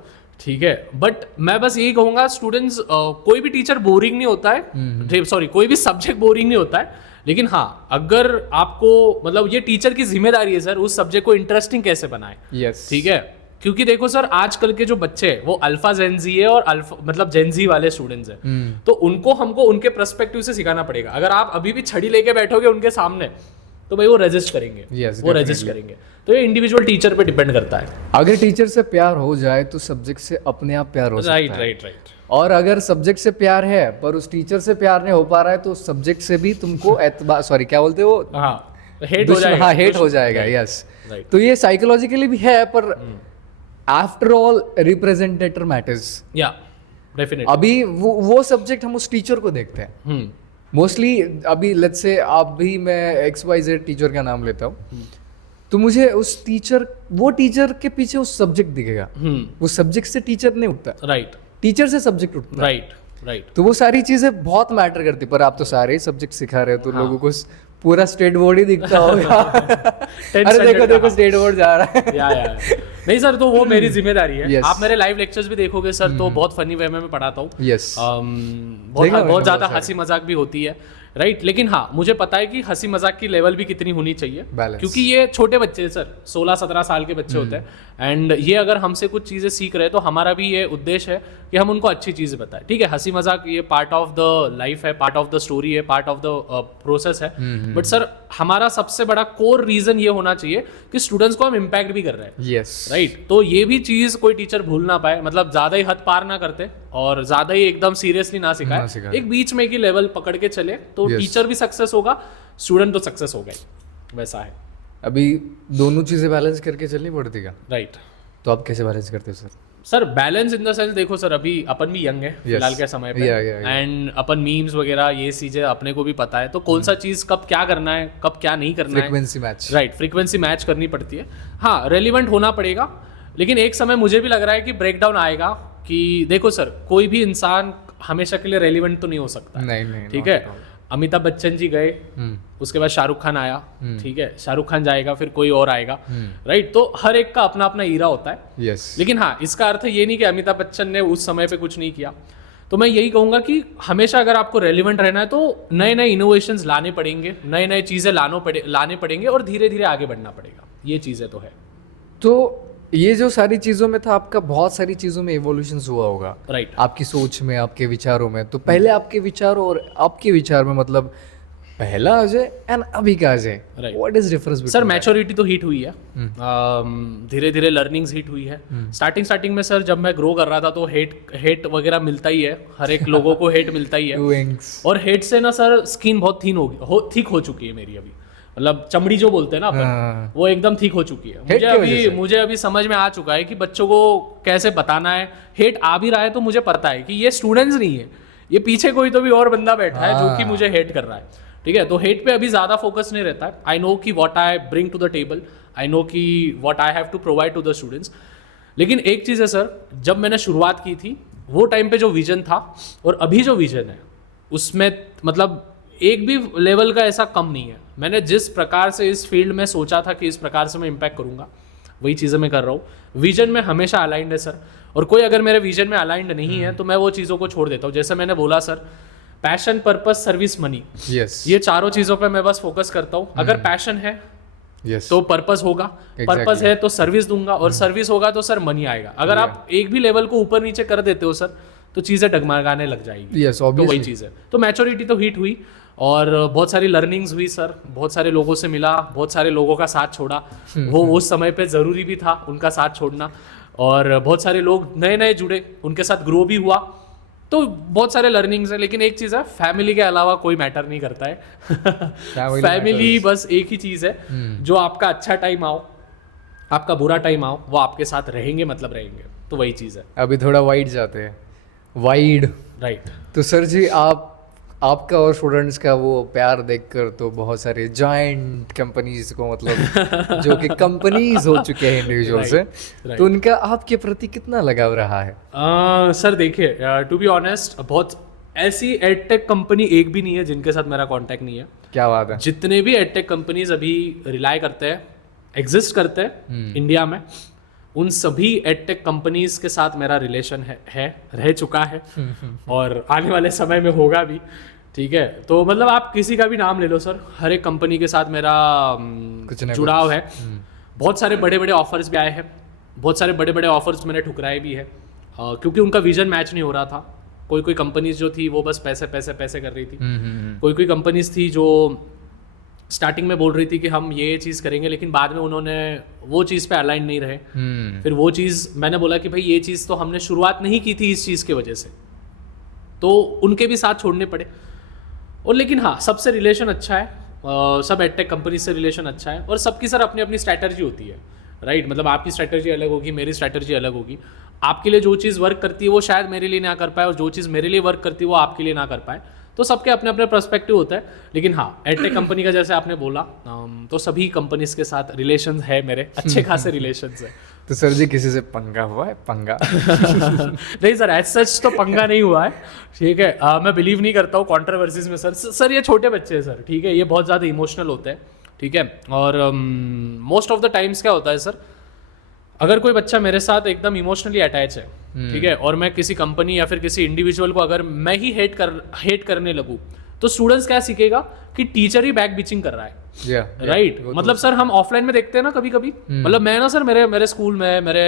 ठीक है, बट मैं बस यही कहूँगा स्टूडेंट्स, कोई भी टीचर बोरिंग नहीं होता है, सॉरी कोई भी सब्जेक्ट बोरिंग नहीं होता है। लेकिन हाँ, अगर आपको, मतलब ये टीचर की जिम्मेदारी है सर उस सब्जेक्ट को इंटरेस्टिंग कैसे बनाए, यस, ठीक है। क्योंकि देखो सर आजकल के जो बच्चे हैं वो अल्फा जेनजी है और अल्फा मतलब जेनजी वाले स्टूडेंट्स हैं, तो उनको हमको उनके पर्सपेक्टिव से सिखाना पड़ेगा। अगर आप अभी भी छड़ी लेके बैठोगे उनके सामने तो भाई वो रेजिस्ट करेंगे, वो रेजिस्ट करेंगे। तो ये इंडिविजुअल टीचर पे डिपेंड करता है। अगर टीचर से प्यार हो जाए तो सब्जेक्ट से अपने आप प्यार हो सकता है। राइट। और अगर सब्जेक्ट से प्यार है पर उस टीचर से प्यार नहीं हो पा रहा है तो सब्जेक्ट से भी तुमको सॉरी क्या बोलते हो, हेट हो जाएगा। हाँ, हेट हो जाएगा, यस। तो ये साइकोलॉजिकली भी है, पर आफ्टर ऑल रिप्रेजेंटेटर मैटर्स। या डेफिनेटली। अभी वो सब्जेक्ट हम उस टीचर को देखते हैं मोस्टली। अभी लेट्स से आप भी, मैं XYZ टीचर का नाम लेता हूँ, तो मुझे उस टीचर, वो टीचर के पीछे उस सब्जेक्ट दिखेगा, वो सब्जेक्ट से टीचर नहीं उठता, राइट, टीचर से सब्जेक्ट उठता, राइट। तो वो सारी चीजें बहुत मैटर करती। पर आप तो सारे सब्जेक्ट सिखा रहे हो, तो लोगों को पूरा स्टेट बोर्ड ही दिखता होगा। अरे देखो स्टेट बोर्ड जा रहा है। या नहीं सर, तो वो मेरी जिम्मेदारी है। आप मेरे लाइव लेक्चर्स भी देखोगे सर, तो बहुत फनी वे में मैं पढ़ाता हूँ, यस, बहुत ज्यादा हंसी मजाक भी होती है, राइट। लेकिन हाँ, मुझे पता है कि हंसी मजाक की लेवल भी कितनी होनी चाहिए, क्योंकि ये छोटे बच्चे हैं सर, 16-17 साल के बच्चे होते हैं, एंड ये अगर हमसे कुछ चीज़ें सीख रहे हैं तो हमारा भी ये उद्देश्य है कि हम उनको अच्छी चीज़ें बताएं। ठीक है, हंसी मजाक ये पार्ट ऑफ द लाइफ है, पार्ट ऑफ द स्टोरी है, पार्ट ऑफ द प्रोसेस है, बट सर हमारा सबसे बड़ा कोर रीजन ये होना चाहिए कि स्टूडेंट्स को हम इम्पैक्ट भी कर रहे हैं, यस, राइट। तो ये भी चीज़ कोई टीचर भूल ना पाए, मतलब ज़्यादा ही हद पार ना करते और ज़्यादा ही एकदम सीरियसली ना सिखाए, एक बीच में की लेवल पकड़ के चले तो टीचर भी सक्सेस होगा, स्टूडेंट तो सक्सेस होगा ही, वैसा है। अभी दोनों चीज़ें बैलेंस करके चलनी पड़ती क्या? राइट तो आप कैसे बैलेंस करते हो sir? Sir balance in the sense देखो सर, अभी अपन भी यंग है फिलहाल के समय पे, एंड अपन मीम्स वगैरह ये चीजें अपने को भी पता है, तो कौन सा चीज कब क्या करना है, कब क्या नहीं करना है, frequency match, right, frequency match करनी पड़ती है। हाँ, रेलिवेंट होना पड़ेगा, लेकिन एक समय मुझे भी लग रहा है कि ब्रेकडाउन आएगा कि देखो सर, कोई भी इंसान हमेशा के लिए रेलिवेंट तो नहीं हो सकता। नहीं, ठीक है, अमिताभ बच्चन जी गए, उसके बाद शाहरुख खान आया, ठीक है, शाहरुख खान जाएगा, फिर कोई और आएगा, राइट। तो हर एक का अपना अपना ईरा होता है। यस। लेकिन हाँ, इसका अर्थ ये नहीं कि अमिताभ बच्चन ने उस समय पे कुछ नहीं किया। तो मैं यही कहूंगा कि हमेशा अगर आपको रेलिवेंट रहना है तो नए नए इनोवेशंस लाने पड़ेंगे, नए नए चीजें लाने पड़ेंगे, और धीरे धीरे आगे बढ़ना पड़ेगा। ये चीजें तो है। तो ये जो सारी चीज़ों में था, आपका बहुत सारी चीज़ों में एवोल्यूशन हुआ होगा, राइट। आपकी सोच में, आपके विचारों में। तो पहले आपके विचार और आपके विचार में, मतलब पहला अजय एंड अभी का Ajay, Right. What is difference? Sir maturity तो हिट हुई है, धीरे धीरे लर्निंग्स हिट हुई है। स्टार्टिंग में सर, जब मैं ग्रो कर रहा था तो हेट वगैरह मिलता ही है, हर एक लोगों को हेट मिलता ही है। और हेट से ना सर स्किन बहुत थिक हो चुकी है मेरी अभी, मतलब चमड़ी जो बोलते हैं ना अपन, वो एकदम ठीक हो चुकी है। मुझे अभी समझ में आ चुका है कि बच्चों को कैसे बताना है। हेट आ भी रहा है तो मुझे पता है कि ये स्टूडेंट्स नहीं है, ये पीछे कोई तो भी और बंदा बैठा है जो कि मुझे हेट कर रहा है। ठीक है, तो हेट पे अभी ज्यादा फोकस नहीं रहता है। आई नो कि what I bring to the table, I know कि what I have to provide to the students. लेकिन एक चीज़ है सर, जब मैंने शुरुआत की थी वो टाइम पे जो विजन था और अभी जो विजन है, उसमें मतलब एक भी लेवल का ऐसा कम नहीं है। मैंने जिस प्रकार से इस फील्ड में सोचा था कि इस प्रकार से मैं इम्पैक्ट करूंगा, वही चीज़ें मैं कर रहा हूँ। विजन में हमेशा अलाइंड है सर, और कोई अगर मेरे विजन में अलाइंड नहीं है तो मैं वो चीज़ों को छोड़ देता हूँ। जैसे मैंने बोला sir, passion, purpose, service, money, ये चारों चीज़ों पे मैं बस फोकस करता हूँ। अगर पैशन है तो पर्पस होगा, पर्पस है तो सर्विस दूंगा, और सर्विस होगा तो सर मनी आएगा। अगर आप एक भी लेवल को ऊपर नीचे कर देते हो सर, तो चीज़ें डगमगाने लग जाएगी। तो वही चीज़ है। तो मैच्योरिटी तो हिट हुई, और बहुत सारी लर्निंग्स हुई सर, बहुत सारे लोगों से मिला, बहुत सारे लोगों का साथ छोड़ा। वो उस समय पे ज़रूरी भी था उनका साथ छोड़ना, और बहुत सारे लोग नए नए जुड़े, उनके साथ ग्रो भी हुआ। तो बहुत सारे लर्निंग्स है। लेकिन एक चीज़ है, फैमिली के अलावा कोई मैटर नहीं करता है। फैमिली बस एक ही चीज़ है, जो आपका अच्छा टाइम आओ, आपका बुरा टाइम आओ, वो आपके साथ रहेंगे, मतलब रहेंगे। तो वही चीज़ है। अभी थोड़ा वाइड जाते हैं, वाइड, राइट। तो सर जी, आपका और स्टूडेंट्स का वो प्यार देखकर तो बहुत सारे जायंट कंपनीज को, मतलब जो कि कंपनीज हो चुके हैं इंडिविजुअल से, तो उनका आपके प्रति कितना लगाव रहा है? सर देखिए, टू बी ऑनेस्ट, बहुत ऐसी एडटेक कंपनी एक भी नहीं है जिनके साथ मेरा कांटेक्ट नहीं है। क्या बात है। जितने भी एडटेक कंपनीज अभी रिलाय करते हैं, एग्जिस्ट करते हैं इंडिया में, उन सभी एडटेक कंपनीज के साथ मेरा रिलेशन है रह चुका है, और आने वाले समय में होगा भी। ठीक है, तो मतलब आप किसी का भी नाम ले लो सर, हर एक कंपनी के साथ मेरा जुड़ाव है। बहुत सारे बड़े बड़े ऑफर्स भी आए हैं, बहुत सारे बड़े बड़े ऑफर्स मैंने ठुकराए भी है, क्योंकि उनका विजन मैच नहीं हो रहा था। कोई कंपनीज जो थी वो बस पैसे पैसे पैसे कर रही थी। कोई कंपनीज थी जो स्टार्टिंग में बोल रही थी कि हम ये चीज़ करेंगे, लेकिन बाद में उन्होंने वो चीज़ पे अलाइन नहीं रहे। फिर वो चीज़ मैंने बोला कि भाई ये चीज़ तो हमने शुरुआत नहीं की थी इस चीज़ की वजह से, तो उनके भी साथ छोड़ने पड़े। और लेकिन हाँ, सबसे रिलेशन अच्छा है, सब एडटेक कंपनी से रिलेशन अच्छा है, और सबकी सर अपनी अपनी स्ट्रैटेजी होती है, राइट। मतलब आपकी स्ट्रैटेजी अलग होगी, मेरी स्ट्रैटेजी अलग होगी। आपके लिए जो चीज़ वर्क करती है वो शायद मेरे लिए ना कर पाए, और जो चीज़ मेरे लिए वर्क करती है वो आपके लिए ना कर पाए। तो सबके अपने अपने पर्सपेक्टिव होता है। लेकिन हाँ, एडटेक कंपनी का जैसे आपने बोला, तो सभी कंपनीज के साथ रिलेशन है मेरे, अच्छे खासे रिलेशन है। तो सर जी, किसी से पंगा हुआ है? पंगा नहीं सर, एज सच तो पंगा नहीं हुआ है। ठीक है, मैं बिलीव नहीं करता हूँ कंट्रोवर्सीज में सर। ये छोटे बच्चे हैं सर, ठीक है, ये बहुत ज़्यादा इमोशनल होते हैं। ठीक है, और मोस्ट ऑफ द टाइम्स क्या होता है सर, अगर कोई बच्चा मेरे साथ एकदम इमोशनली अटैच है, ठीक है, और मैं किसी कंपनी या फिर किसी इंडिविजुअल को अगर मैं ही हेट करने लगूँ, तो स्टूडेंट्स क्या सीखेगा कि टीचर ही बैक बिचिंग कर रहा है। राइट। मतलब सर, हम ऑफलाइन में देखते हैं ना कभी कभी, मतलब मैं ना सर, मेरे स्कूल में, मेरे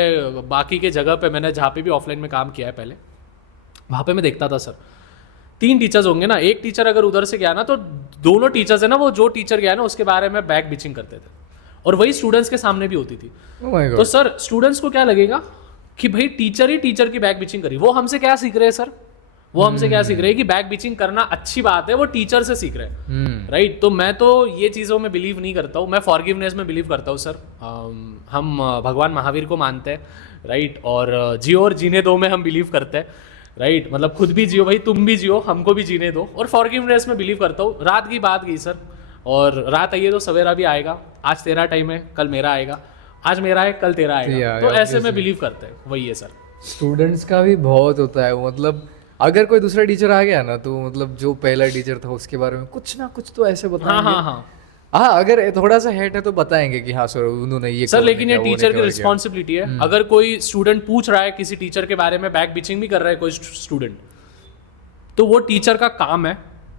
बाकी के जगह पे, मैंने जहाँ पे भी ऑफलाइन में काम किया है पहले, वहाँ पे मैं देखता था सर, 3 टीचर्स होंगे ना, एक टीचर अगर उधर से गया ना, तो दोनों टीचर्स है ना, वो जो टीचर गया ना उसके बारे में बैक बिचिंग करते थे, और वही स्टूडेंट्स के सामने भी होती थी। तो सर स्टूडेंट्स को क्या लगेगा कि भाई टीचर ही टीचर की बैक बिचिंग करी, वो हमसे क्या सीख रहे हैं सर? वो हमसे क्या सीख रहे हैं कि बैक बिचिंग करना अच्छी बात है, वो टीचर से सीख रहे हैं, राइट। तो मैं तो ये चीज़ों में बिलीव नहीं करता हूँ, मैं फॉरगिवनेस में बिलीव करता हूँ सर। हम भगवान महावीर को मानते हैं, राइट, और जियो और जीने दो में हम बिलीव करते हैं, राइट। मतलब खुद भी जियो भाई, तुम भी जियो, हमको भी जीने दो, और फॉरगिवनेस में बिलीव करता हूँ। रात की बात गई सर, और रात आई है तो सवेरा भी आएगा। आज तेरा टाइम है, कल मेरा आएगा, आज मेरा है, कल तेरा आएगा। तो ऐसे में बिलीव करते हैं, वही है सर। स्टूडेंट्स का भी बहुत होता है, मतलब अगर कोई दूसरा टीचर आ गया ना, तो मतलब जो पहला टीचर था उसके बारे में कुछ ना कुछ तो ऐसे बताएंगे। हाँ, अगर थोड़ा सा हेट है तो बताएंगे कि हाँ सर उन्होंने ये सर, लेकिन ये टीचर की रिस्पॉन्सिबिलिटी है। अगर कोई स्टूडेंट पूछ रहा है किसी टीचर के बारे में, बैक बिचिंग भी कर रहा है कोई स्टूडेंट, तो वो टीचर का काम है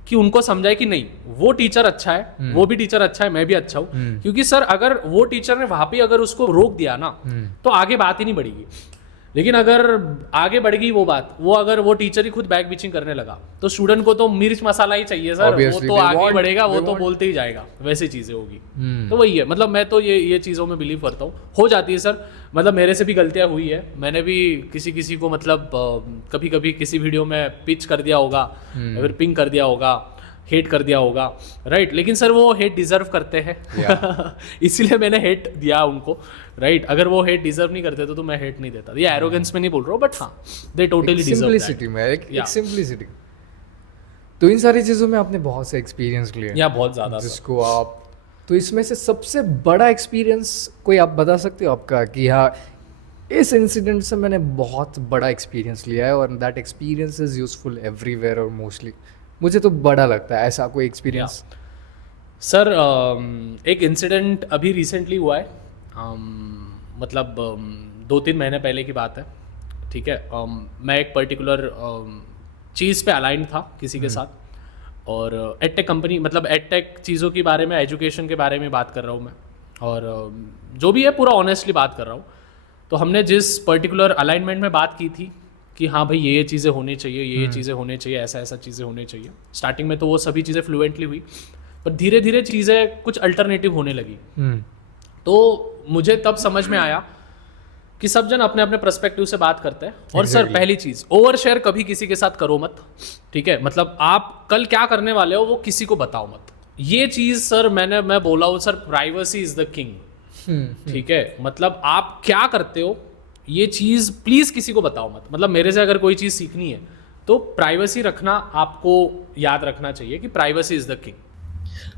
कि उनको समझाए कि नहीं, वो टीचर अच्छा है, वो भी टीचर अच्छा है, मैं भी अच्छा हूँ। क्योंकि सर अगर वो टीचर ने वहां पे अगर उसको रोक दिया ना, तो आगे बात ही नहीं बढ़ेगी। लेकिन अगर आगे बढ़ गई वो बात, वो अगर वो टीचर ही खुद बैक बिचिंग करने लगा, तो स्टूडेंट को तो मिर्च मसाला ही चाहिए सर। वो तो आगे बढ़ेगा, वो तो बोलते ही जाएगा, वैसी चीजें होगी। तो वही है, मतलब मैं तो ये चीज़ों में बिलीव करता हूँ। हो जाती है सर, मतलब मेरे से भी गलतियाँ हुई है, मैंने भी किसी को मतलब कभी कभी किसी वीडियो में पिच कर दिया होगा, या फिर पिंग कर दिया होगा, हेट कर दिया होगा, राइट। लेकिन सर वो हेट डिजर्व करते हैं, इसीलिए मैंने हेट दिया उनको, राइट। अगर वो हेट डिजर्व नहीं करते तो मैं हेट नहीं देता। ये एरोगेंस में नहीं बोल रहा हूँ, बट हाँ, दे टोटली डिजर्व। सिंपलिसिटी में, एक सिंपलिसिटी। तो इन सारी चीज़ों में आपने बहुत से एक्सपीरियंस लिए, या बहुत ज़्यादा, जिसको आप, तो इसमें से सबसे बड़ा एक्सपीरियंस कोई आप बता सकते हो आपका कि हाँ इस इंसिडेंट से मैंने बहुत बड़ा एक्सपीरियंस लिया है और that experience is useful everywhere और मोस्टली, मुझे तो बड़ा लगता है ऐसा कोई एक्सपीरियंस। सर एक इंसिडेंट अभी रिसेंटली हुआ है, मतलब 2-3 महीने पहले की बात है, ठीक है। मैं एक पर्टिकुलर चीज़ पे अलाइन था किसी के साथ, और एडटेक कंपनी, मतलब एडटेक चीज़ों के बारे में, एजुकेशन के बारे में बात कर रहा हूँ मैं, और जो भी है पूरा ऑनेस्टली बात कर रहा हूँ। तो हमने जिस पर्टिकुलर अलाइनमेंट में बात की थी कि हाँ भाई ये चीज़ें होनी चाहिए, ये चीज़ें होनी चाहिए, ऐसा चीज़ें होनी चाहिए। स्टार्टिंग में तो वो सभी चीज़ें फ्लुएंटली हुई, पर धीरे धीरे चीज़ें कुछ अल्टरनेटिव होने लगी। तो मुझे तब समझ में आया कि सब जन अपने अपने पर्सपेक्टिव से बात करते हैं। और सर पहली चीज़, ओवर शेयर कभी किसी के साथ करो मत, ठीक है। मतलब आप कल क्या करने वाले हो वो किसी को बताओ मत। ये चीज़ सर मैं बोला हूँ sir, privacy is the king, ठीक है। मतलब आप क्या करते हो ये चीज़ प्लीज़ किसी को बताओ मत। मतलब मेरे से अगर कोई चीज़ सीखनी है तो प्राइवेसी रखना आपको याद रखना चाहिए कि प्राइवेसी इज द किंग।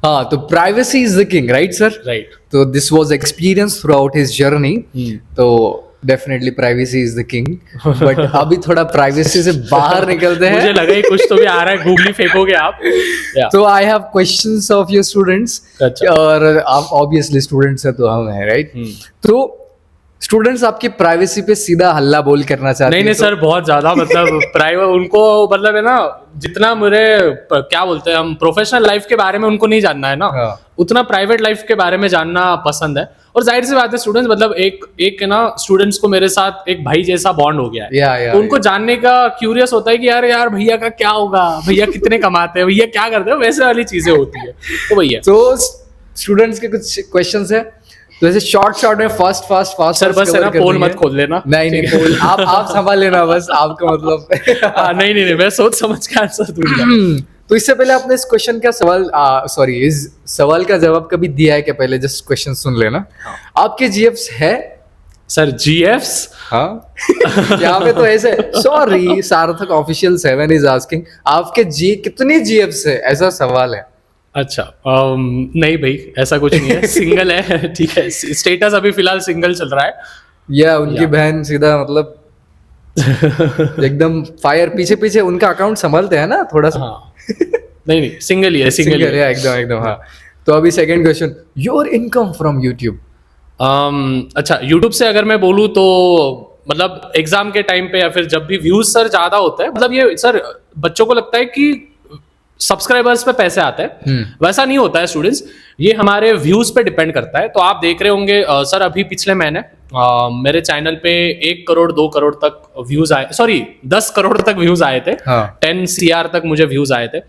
हाँ, तो privacy is the king, right sir? Right. तो this was experience throughout his journey. तो definitely privacy is the king, but अभी थोड़ा प्राइवेसी से बाहर निकलते हैं। मुझे लगा ही कुछ तो भी आ रहा है, गूगली फेंकोगे आप। तो I have questions of your students, और आप ऑब्वियसली स्टूडेंट्स है तो हम है, राइट? तो स्टूडेंट्स आपकी प्राइवेसी पे सीधा हल्ला बोल करना चाहते हैं? नहीं सर, बहुत ज्यादा, मतलब प्राइवेट उनको, मतलब है ना, जितना मेरे क्या बोलते हैं हम, प्रोफेशनल लाइफ के बारे में उनको नहीं जानना है ना, उतना प्राइवेट लाइफ के बारे में जानना पसंद है। और जाहिर सी बात है स्टूडेंट्स, मतलब एक है ना, स्टूडेंट्स को मेरे साथ एक भाई जैसा बॉन्ड हो गया है। तो उनको जानने का क्यूरियस होता है कि यार भैया का क्या होगा, भैया कितने कमाते हैं, भैया क्या करते हैं, वैसे वाली चीजें होती है। तो भैया, तो स्टूडेंट्स के कुछ क्वेश्चंस है, तो ऐसे शॉर्ट में फास्ट सर बस है ना, पोल मत खोल लेना। नहीं पोल आप संभाल लेना बस, आपका मतलब नहीं मैं सोच समझ के आंसर दूंगा। तो इससे पहले आपने इस क्वेश्चन का इस सवाल का जवाब कभी दिया है क्या? पहले जस्ट क्वेश्चन सुन लेना। आपके जीएफ्स है सर? जीएफ्स? हाँ यहाँ पे तो ऐसे, सॉरी सार्थक ऑफिशियल 7 इज आस्किंग, आपके कितनी जीएफ्स है, ऐसा सवाल है। अच्छा, नहीं भाई ऐसा कुछ नहीं है, सिंगल है, ठीक है। स्टेटस अभी फिलहाल सिंगल चल रहा है। या उनकी बहन सीधा मतलब एकदम फायर, पीछे उनका अकाउंट संभालते हैं ना थोड़ा सा। हाँ। नहीं सिंगल ही है, सिंगल है एकदम। हाँ, तो अभी second question, your income from YouTube. अच्छा, यूट्यूब से अगर मैं बोलूँ तो मतलब एग्जाम के टाइम पे या फिर जब भी व्यूज सर ज्यादा होते हैं, मतलब ये सर बच्चों को लगता है कि सब्सक्राइबर्स पे पैसे आते हैं, वैसा नहीं होता है स्टूडेंट्स, ये हमारे व्यूज पे डिपेंड करता है। तो आप देख रहे होंगे सर, अभी पिछले महीने मेरे चैनल पे 1 करोड़ 2 करोड़ तक व्यूज आए, सॉरी 10 करोड़ तक व्यूज आए थे। 10 CR तक मुझे व्यूज आए थे।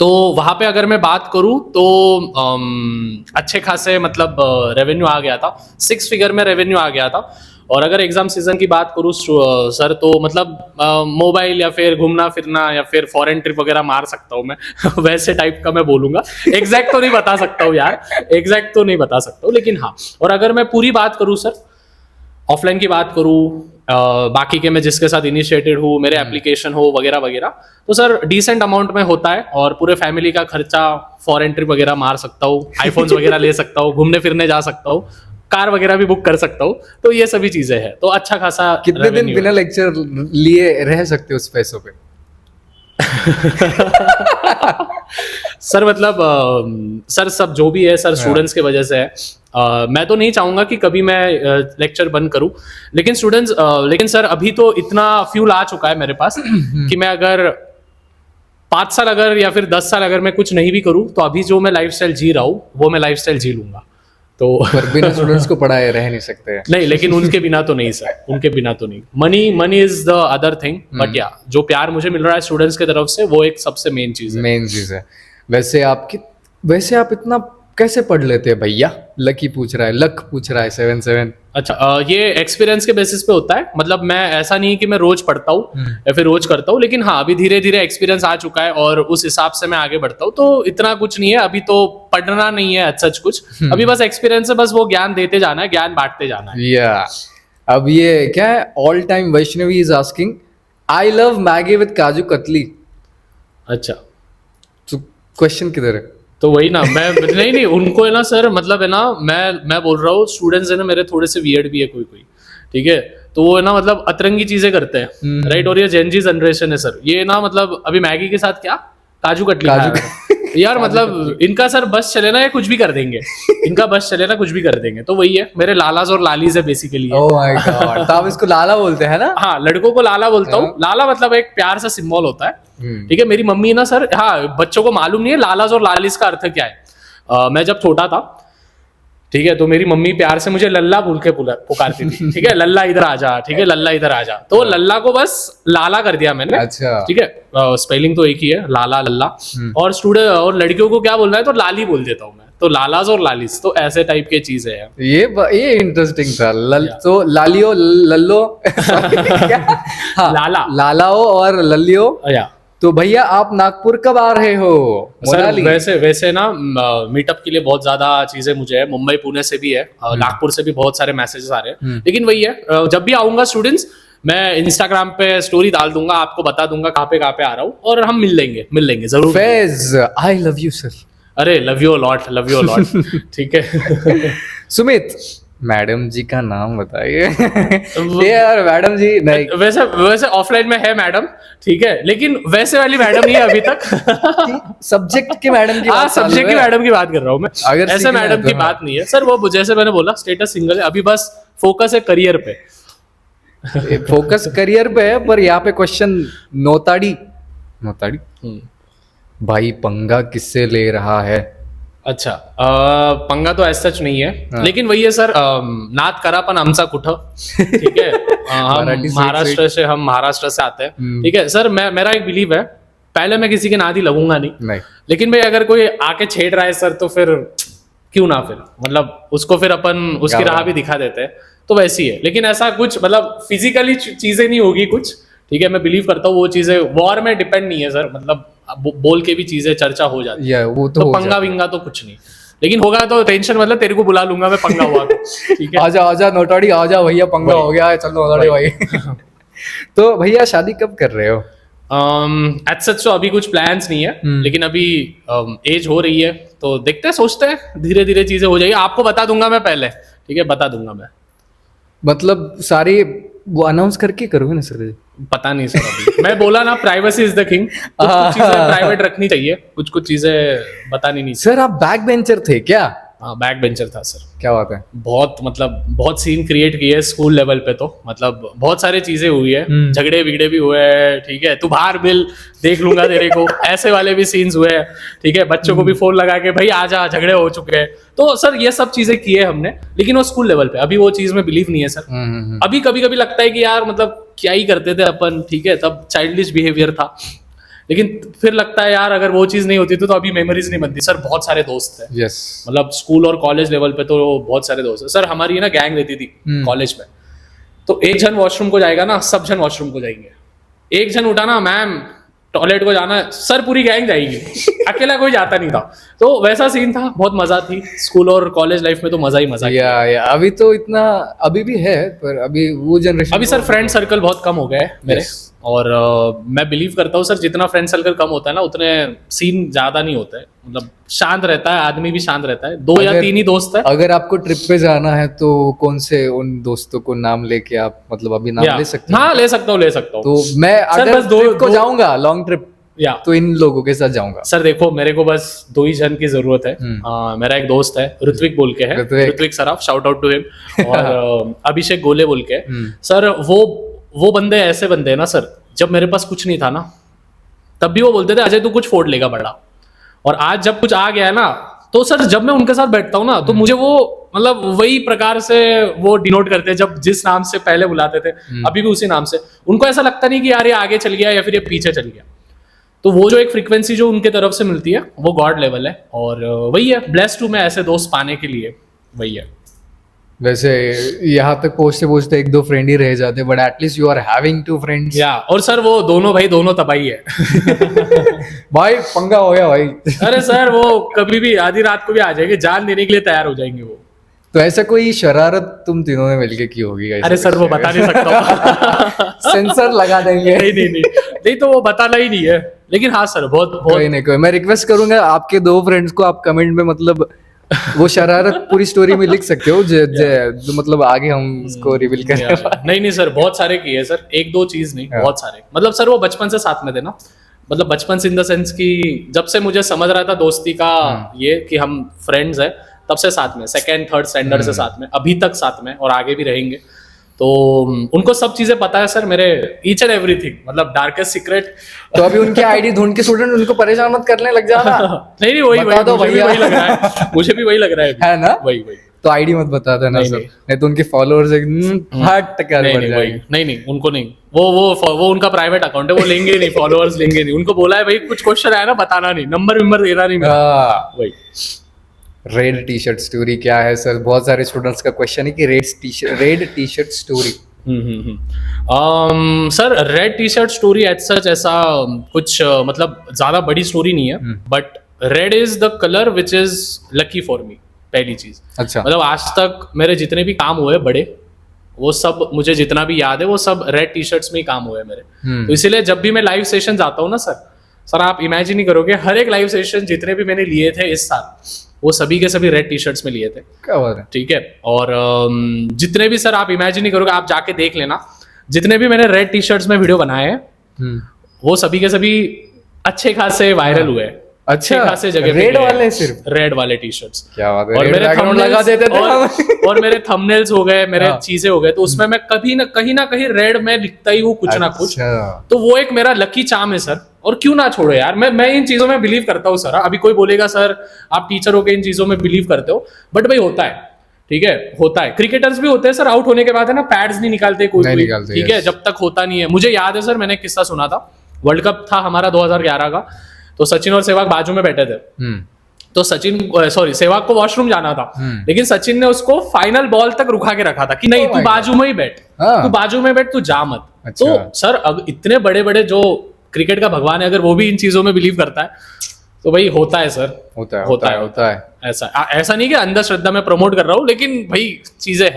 तो वहाँ पे अगर मैं बात करूँ तो अच्छे खासे मतलब रेवेन्यू आ गया था, 6 फिगर में रेवेन्यू आ गया था। और अगर एग्जाम सीजन की बात करूँ सर, तो मतलब मोबाइल या फिर घूमना फिरना या फिर फॉरेन ट्रिप वगैरह मार सकता हूँ मैं वैसे टाइप का मैं बोलूंगा। एग्जैक्ट तो नहीं बता सकता हूँ यार, एग्जैक्ट तो नहीं बता सकता हूँ, लेकिन हाँ। और अगर मैं पूरी बात करूँ सर, ऑफलाइन की बात करूँ, बाकी के मैं जिसके साथ इनिशिएटेड हूँ, मेरे एप्लीकेशन हो वगैरह वगैरह, तो सर डिसेंट अमाउंट में होता है और पूरे फैमिली का खर्चा, फॉरेन ट्रिप वगैरह मार सकता हूँ, आईफोन्स वगैरह ले सकता हूँ, घूमने फिरने जा सकता हूँ, कार वगैरह भी बुक कर सकता हूँ। तो ये सभी चीजें हैं, तो अच्छा खासा कितने दिन revenue बिना है। लेक्चर लिए रह सकते हो उस पैसों पे? सर मतलब सर सब जो भी है सर स्टूडेंट्स के वजह से है। मैं तो नहीं चाहूंगा कि कभी मैं लेक्चर बंद करूं, लेकिन लेकिन सर अभी तो इतना फ्यूल आ चुका है मेरे पास कि मैं अगर 5 साल अगर या फिर 10 साल अगर मैं कुछ नहीं भी करूं, तो अभी जो मैं लाइफस्टाइल जी रहा हूं वो मैं लाइफस्टाइल जी लूंगा। तो पर बिना स्टूडेंट्स को पढ़ाए रह नहीं सकते हैं। नहीं, लेकिन उनके बिना तो नहीं सर, उनके बिना तो नहीं। Money is the other thing, but या जो प्यार मुझे मिल रहा है स्टूडेंट्स की तरफ से, वो एक सबसे मेन चीज है। मेन चीज है। वैसे आप इतना कैसे पढ़ लेते हैं भैया? लक पूछ रहा है 7-7। अच्छा, ये एक्सपीरियंस के बेसिस पे होता है। मतलब मैं ऐसा नहीं कि मैं रोज पढ़ता हूँ या फिर रोज करता हूँ, लेकिन हाँ अभी धीरे धीरे एक्सपीरियंस आ चुका है और उस हिसाब से मैं आगे बढ़ता हूँ। तो इतना कुछ नहीं है, अभी तो पढ़ना नहीं है सच कुछ, अभी बस एक्सपीरियंस है, बस वो ज्ञान देते जाना है, ज्ञान बांटते जाना है। या अब ये क्या है, all time Vaishnavi is asking, I love Maggi with kaju katli. अच्छा, तो क्वेश्चन किधर है? तो वही ना, मैं नहीं उनको है ना सर, मतलब है ना, मैं बोल रहा हूँ स्टूडेंट्स है ना मेरे थोड़े से वियर्ड भी है कोई, ठीक है, तो वो है ना मतलब अतरंगी चीजें करते हैं, राइट। और ये जेनजी जनरेशन है सर, ये ना मतलब अभी मैगी के साथ क्या काजू कतली यार, मतलब इनका सर बस चले ना, ये कुछ भी कर देंगे, इनका बस चले ना कुछ भी कर देंगे। तो वही है, मेरे लालाज और लालीज है बेसिकली। ओह माय गॉड, तो आप इसको लाला बोलते हैं ना? हाँ, लड़कों को लाला बोलता हूँ। लाला मतलब एक प्यार सा सिंबल होता है, ठीक है। मेरी मम्मी ना सर, हाँ बच्चों को मालूम नहीं है लालाज और लालीज का अर्थ क्या है। मैं जब छोटा था, ठीक है, तो मेरी मम्मी प्यार से मुझे लल्ला बोल के पुकारती थी, ठीक है, लल्ला इधर आ जा, ठीक है, लल्ला इधर आ जा। तो लल्ला को बस लाला कर दिया मैंने। अच्छा, ठीक है, स्पेलिंग तो एक ही है, लाला लल्ला। और स्टूडेंट और लड़कियों को क्या बोलना है तो लाली बोल देता हूँ मैं, तो लालाज और लालिस, तो ऐसे टाइप के चीजें हैं। ये इंटरेस्टिंग था। तो लालियो लल्लो क्या? हाँ, लालाओ और लल्लियो। या तो भैया आप नागपुर कब आ रहे हो? सर वैसे ना मीटअप के लिए बहुत ज्यादा चीजें मुझे है, मुंबई पुणे से भी है, नागपुर से भी बहुत सारे मैसेजेस आ रहे हैं। लेकिन वही है, जब भी आऊंगा स्टूडेंट्स, मैं इंस्टाग्राम पे स्टोरी डाल दूंगा, आपको बता दूंगा कहाँ पे आ रहा हूँ, और हम मिल लेंगे जरूर। Faiz, I love you sir. अरे लव यू लॉट ठीक है। सुमित, मैडम जी का नाम बताइए। यार मैडम जी नहीं, वैसे ऑफलाइन में है मैडम, ठीक है, लेकिन वैसे वाली मैडम नहीं है अभी तक। सब्जेक्ट की मैडम की हाँ, सब्जेक्ट की मैडम की बात कर रहा हूँ मैं, अगर ऐसे मैडम की बात नहीं है सर। वो जैसे मैंने बोला, स्टेटस सिंगल है अभी, बस फोकस है करियर पे। फोकस करियर पे है, पर यहाँ पे क्वेश्चन नोताड़ी भाई पंगा किससे ले रहा है? अच्छा, पंगा तो ऐसा सच नहीं है, लेकिन वही है सर, नात करा पण आमचा कुठं, ठीक है। हम महाराष्ट्र से आते हैं, ठीक है सर। मेरा एक बिलीव है, पहले मैं किसी के नात ही लगूंगा नहीं, लेकिन भाई अगर कोई आके छेड़ रहा है सर, तो फिर क्यों ना, फिर मतलब उसको फिर अपन उसकी राह भी दिखा देते हैं, तो वैसी है। लेकिन ऐसा कुछ मतलब फिजिकली चीजें नहीं होगी कुछ, ठीक है। मैं बिलीव करता हूँ वो चीजें वॉर में डिपेंड नहीं है सर, मतलब बोल के भी चीजें चर्चा हो जाती है, वो तो पंगा विंगा तो कुछ नहीं, लेकिन होगा तो टेंशन, मतलब तेरे को बुला लूंगा मैं, पंगा हुआ तो, ठीक है। आजा नोटाड़ी, आजा भैया, पंगा हो गया है, चलो नोटाड़ी भाई। तो भैया शादी कब कर रहे हो? एज सच तो अभी कुछ प्लान्स नहीं है, लेकिन अभी एज हो रही है, तो देखते हैं, सोचते हैं, धीरे धीरे चीजें हो जाएगी, आपको बता दूंगा मैं पहले, ठीक है, बता दूंगा मैं। मतलब सारी वो अनाउंस करके करोगे ना सर? पता नहीं सर, अभी मैं बोला ना, प्राइवेसी इज द किंग, कुछ चीजें प्राइवेट रखनी चाहिए, कुछ चीजें बतानी नहीं। सर आप बैक बेंचर थे क्या? हाँ, बैक बेंचर था सर। क्या बात है। बहुत सीन क्रिएट किए स्कूल लेवल पे, तो मतलब बहुत सारी चीजें हुई है, झगड़े बिगड़े भी हुए हैं, ठीक है, तू बाहर मिल, देख लूंगा तेरे को, ऐसे वाले भी सीन्स हुए हैं, ठीक है। बच्चों को भी फोन लगा के भाई आजा, झगड़े हो चुके हैं, तो सर ये सब चीजें की है हमने, लेकिन वो स्कूल लेवल पे, अभी वो चीज में बिलीव नहीं है सर। अभी कभी कभी लगता है कि यार मतलब क्या ही करते थे अपन, ठीक है, तब चाइल्डिश बिहेवियर था, लेकिन फिर लगता है यार अगर वो चीज़ नहीं होती तो अभी मेमोरीज नहीं बनती। सर बहुत सारे दोस्त हैं, यस मतलब स्कूल और कॉलेज लेवल पे तो बहुत सारे दोस्त हैं सर। हमारी ना गैंग रहती थी कॉलेज में, तो एक जन वॉशरूम को जाएगा ना, सब जन वॉशरूम को जाएंगे। एक जन उठा ना, मैम टॉयलेट को जाना है, सर पूरी गैंग जाएगी, अकेला कोई जाता नहीं था। तो वैसा सीन था, बहुत मजा थी स्कूल और कॉलेज लाइफ में, तो मजा ही मजा। या अभी तो इतना अभी भी है, पर अभी वो जनरेशन अभी सर फ्रेंड सर्कल बहुत कम हो गए हैं मेरे। और मैं बिलीव करता हूँ सर, जितना फ्रेंड सर्कल कम होता है ना उतने सीन ज्यादा नहीं होते हैं, मतलब शांत रहता है आदमी भी, शांत रहता है। 2 या 3 ही दोस्त है। अगर आपको ट्रिप पे जाना है तो कौन से उन दोस्तों को नाम लेके आप मतलब अभी नाम ले सकते हाँ ले सकता हूँ। तो मैं अगर बस ट्रिप को जाऊंगा लॉन्ग ट्रिप, या तो इन लोगों के साथ जाऊंगा। सर देखो मेरे को बस 2 ही जन की जरूरत है। मेरा एक दोस्त है ऋत्विक बोल के है, Ritvik Saraf, shout out to him. और अभिषेक गोले बोल के सर, वो बंदे ऐसे बंदे हैं ना सर, जब मेरे पास कुछ नहीं था ना तब भी वो बोलते थे अजय तू कुछ फोड़ लेगा बड़ा, और आज जब कुछ आ गया है ना तो सर जब मैं उनके साथ बैठता हूँ ना तो मुझे वो मतलब वही प्रकार से वो डिनोट करते हैं जब जिस नाम से पहले बुलाते थे, अभी भी उसी नाम से। उनको ऐसा लगता नहीं कि यार ये आगे चल गया या फिर ये पीछे चल गया। तो वो जो एक फ्रीक्वेंसी जो उनके तरफ से मिलती है वो गॉड लेवल है, और वही है, ब्लेस्ड हूं मैं ऐसे दोस्त पाने के लिए, वही है। वैसे यहाँ तक पहुंचते पहुंचते 1-2 फ्रेंड ही रह जाते, but at least you are having 2 friends. या और सर वो दोनों भाई दोनों तबाही है। भाई पंगा हो गया भाई। अरे सर वो कभी भी आधी रात को भी आ जाएंगे, जान देने के लिए तैयार हो जाएंगे वो। तो ऐसा कोई शरारत तुम तीनों ने मिलके की होगी? अरे सर वो बता नहीं सकता। सेंसर लगा देंगे। नहीं तो वो बताना ही नहीं है, लेकिन हाँ सर बहुत कोई नहीं, कोई मैं रिक्वेस्ट करूंगा आपके 2 फ्रेंड्स को, आप कमेंट में मतलब वो शरारत पूरी स्टोरी में लिख सकते हो जो मतलब आगे हम उसको रिवील करें। नहीं सर बहुत सारे किए सर, 1-2 चीज नहीं, बहुत सारे। मतलब सर वो बचपन से साथ में थे ना, मतलब बचपन से इन द सेंस कि जब से मुझे समझ रहा था दोस्ती का ये कि हम फ्रेंड्स हैं, तब से साथ में, 2nd 3rd स्टैंडर्ड से साथ में, अभी तक साथ में और आगे भी रहेंगे। तो उनको सब चीजें पता है सर, मेरे ईच एंड एवरीथिंग, मतलब डार्केस्ट सीक्रेट। तो अभी उनके आईडी ढूंढ के स्टूडेंट उनको परेशान मत करने लग जाना। नहीं वही वही लग रहा है, मुझे भी वही लग रहा है ना? वही तो आईडी मत बता देना सर, नहीं तो उनके फॉलोअर्स हट कर बढ़ जाएंगे। नहीं उनको नहीं, वो उनका प्राइवेट अकाउंट है, वो लेंगे नहीं, फॉलोअर्स लेंगे नहीं। उनको बोला है भाई कुछ क्वेश्चन आया ना बताना नहीं, नंबर देना नहीं मेरा। वही रेड टी शर्ट स्टोरी क्या है सर? बहुत सारे स्टूडेंट्स का क्वेश्चन है कि red T shirt story. Sir red T shirt story as such ऐसा कुछ मतलब ज्यादा बड़ी स्टोरी नहीं है, but red is the colour which is lucky for me, पहली चीज। अच्छा, मतलब आज तक मेरे जितने भी काम हुए बड़े, वो सब मुझे जितना भी याद है वो सब रेड टी शर्ट्स में ही काम हुए मेरे। तो इसीलिए जब भी मैं लाइव सेशन जाता हूँ ना सर आप इमेजिन नहीं करोगे, हर एक लाइव सेशन जितने भी मैंने लिए थे इस साल, वो सभी के सभी रेड टी शर्ट्स में लिए थे। क्या बात है? ठीक है, और जितने भी सर आप इमेजिन नहीं करोगे, आप जाके देख लेना, जितने भी मैंने रेड टी शर्ट्स में वीडियो बनाए हैं वो सभी के सभी अच्छे खासे वायरल हुए हैं। अच्छे खासे जगह रेड वाले, सिर्फ रेड वाले टी शर्ट्स। क्या बात है? और मेरे बैकग्राउंड लगा देते थे और मेरे थंबनेल्स हो गए, मेरे चीजें हो गए, तो उसमें मैं कहीं ना कहीं रेड में लिखता ही हूँ कुछ ना कुछ। तो वो एक मेरा लकी चार्म है सर, और क्यों ना छोड़ो यार। मैं इन चीजों में बिलीव करता हूँ सर। अभी कोई बोलेगा सर आप टीचर होके इन चीजों में बिलीव करते हो, बट भाई होता है, ठीक है, होता है। क्रिकेटर्स भी होते हैं सर, आउट होने के बाद है ना पैड्स नहीं निकालते कोई, ठीक है, जब तक होता नहीं है। मुझे याद है सर, मैंने एक किस्सा सुना था, वर्ल्ड कप था हमारा 2011 का, तो सचिन और सहवाग बाजू में बैठे थे। तो सहवाग को वॉशरूम जाना था, लेकिन सचिन ने उसको फाइनल बॉल तक रुका के रखा था कि नहीं तू बाजू में ही बैठ, तू बाजू में बैठ, तू जा मत। तो सर अब इतने बड़े बड़े जो क्रिकेट का भगवान है, अगर वो भी इन चीजों में बिलीव करता है तो भाई होता है सर, होता है। ऐसा नहीं कि अंधश्रद्धा में प्रमोट कर रहा हूँ, लेकिन भाई चीजें